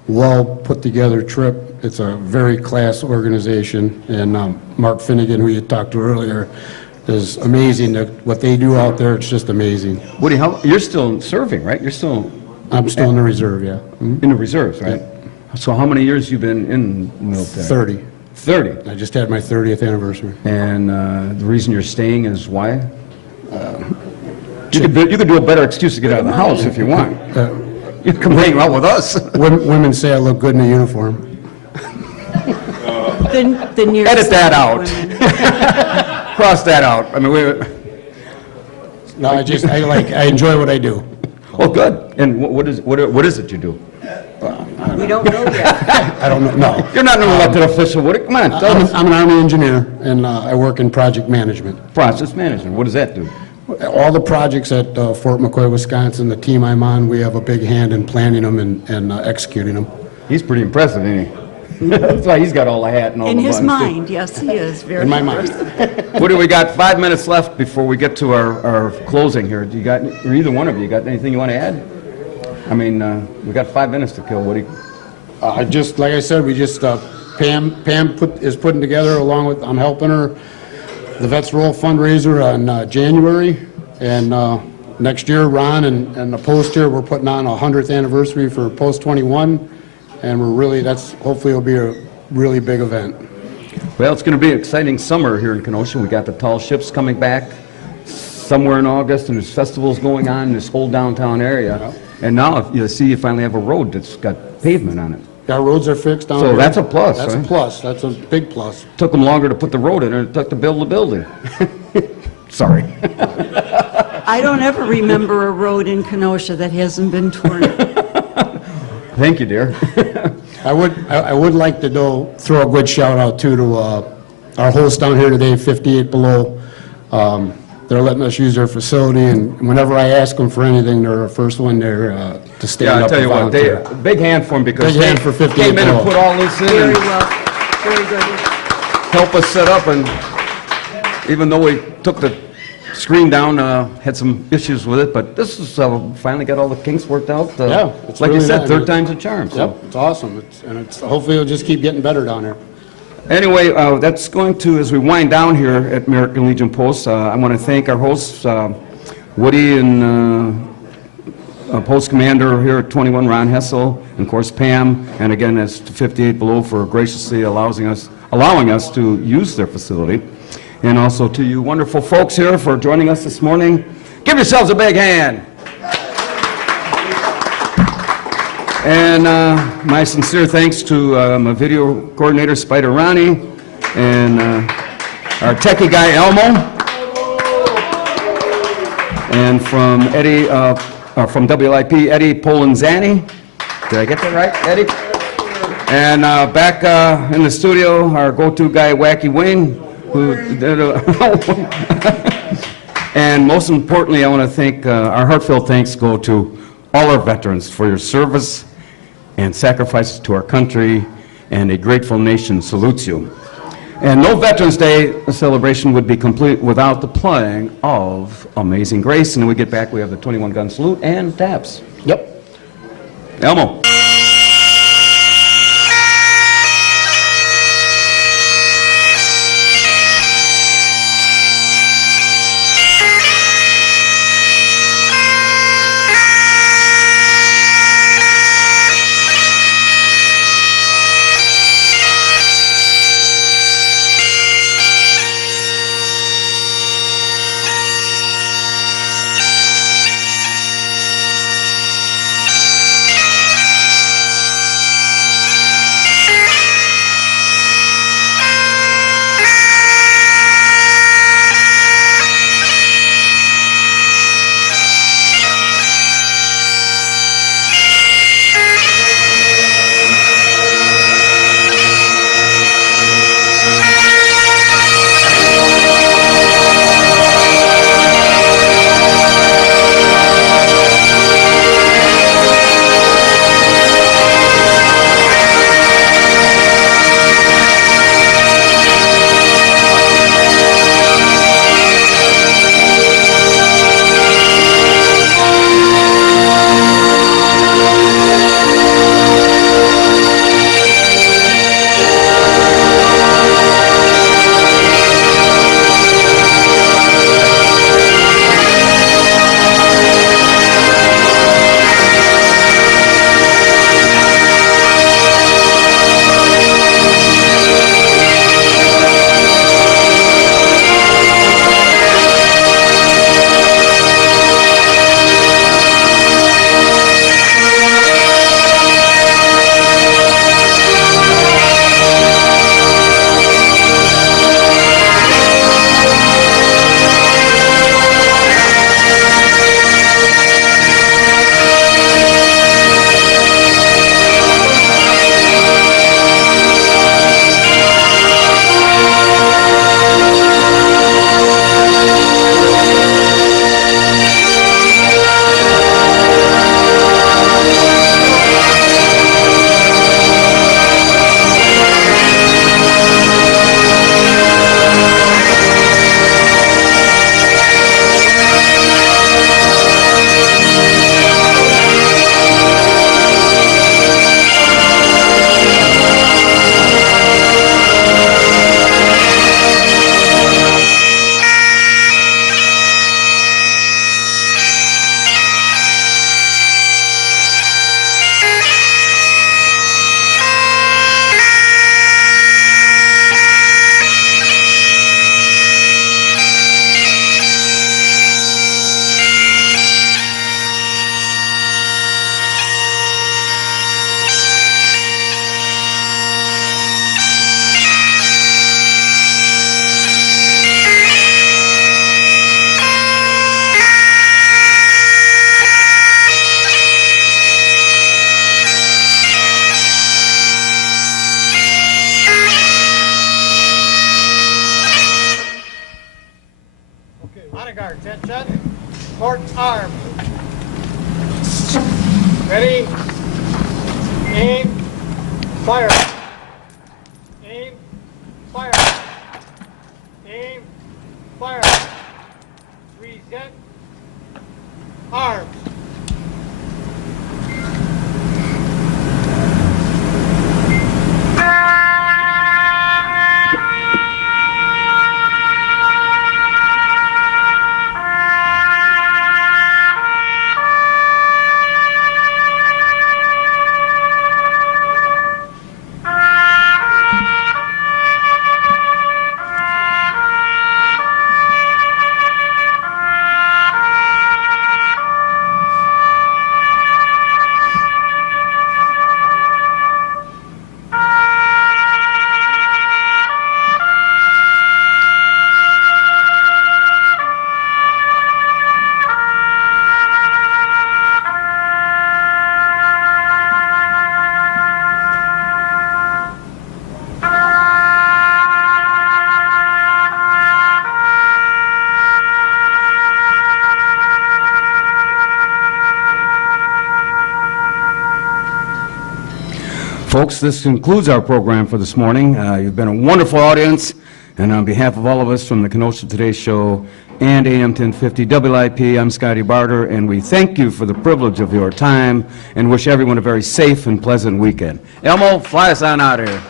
well put together trip. It's a very class organization, and Mark Finnegan, who you talked to earlier, is amazing. What they do out there, it's just amazing. Woody, you're still serving, right? I'm still in the reserve, yeah. In the reserves, right? So how many years you been in the military? 30. 30. I just had my 30th anniversary. And the reason you're staying is why? You could do a better excuse to get out of the house if you want. You can come hang out with us. Women say I look good in a uniform. The nearest Edit that out. women. Cross that out. I mean, No, I enjoy what I do. well, good. And what is it you do? We don't know yet. I don't know, no. You're not an elected official. Come on, tell us. I'm an Army engineer, and I work in project management. Process management. What does that do? All the projects at Fort McCoy, Wisconsin, the team I'm on, we have a big hand in planning them and executing them. He's pretty impressive, ain't he? That's why he's got all the hat and all In the his buttons, too. mind, yes, he is very. In my mind. What do we got? 5 minutes left before we get to our closing here. Do you got, or either one of you, got anything you want to add? I mean, we got 5 minutes to kill. What do you? Just, like I said, we just, Pam is putting together, along with, I'm helping her, the Vets Roll fundraiser on January, and next year, Ron and the Post here, we're putting on a 100th anniversary for Post 21, and hopefully it'll be a really big event. Well, it's going to be an exciting summer here in Kenosha. We got the tall ships coming back somewhere in August, and there's festivals going on in this whole downtown area. Yeah. And now you finally have a road that's got pavement on it. Our roads are fixed down So here. that's a plus, That's a right? plus. That's a big plus. Took them longer to put the road in than it took to build the building. Sorry. I don't ever remember a road in Kenosha that hasn't been torn. Thank you, dear. I would like to throw a good shout out too to our host down here today, 58 Below. They're letting us use their facility, and whenever I ask them for anything, they're the first one there to stand Yeah, up I'll tell and you what, volunteer. big hand for them because Big hand they for 58 came in and Below. put all this in Very and well, very good. helped us set up, and even though we took the screen down, had some issues with it, but this is, finally got all the kinks worked out. Yeah, it's like you really said, nice. third time's a charm. So. Yep, it's awesome. Hopefully it'll just keep getting better down here. Anyway, that's going to, as we wind down here at American Legion Post, I want to thank our hosts, Woody and Post Commander here at 21, Ron Hessel, and of course Pam, and again, as to 58 Below for graciously allowing us to use their facility. And also to you wonderful folks here for joining us this morning. Give yourselves a big hand. And my sincere thanks to my video coordinator, Spider Ronnie, and our techie guy, Elmo. And from Eddie, from WLIP, Eddie Polanzani. Did I get that right, Eddie? And back in the studio, our go-to guy, Wacky Wayne, who did and most importantly, I want to thank, our heartfelt thanks go to all our veterans for your service and sacrifices to our country, and a grateful nation salutes you. And no Veterans Day celebration would be complete without the playing of Amazing Grace. And when we get back, we have the 21-gun salute and taps. Yep. Elmo. Honor guard, attention. Port arms. Ready? Aim. Fire. Aim. Fire. Aim. Fire. Reset. Arms. Folks, this concludes our program for this morning. You've been a wonderful audience, and on behalf of all of us from the Kenosha Today Show and AM 1050 WIP, I'm Scotty Barter, and we thank you for the privilege of your time and wish everyone a very safe and pleasant weekend. Elmo, fly us on out of here.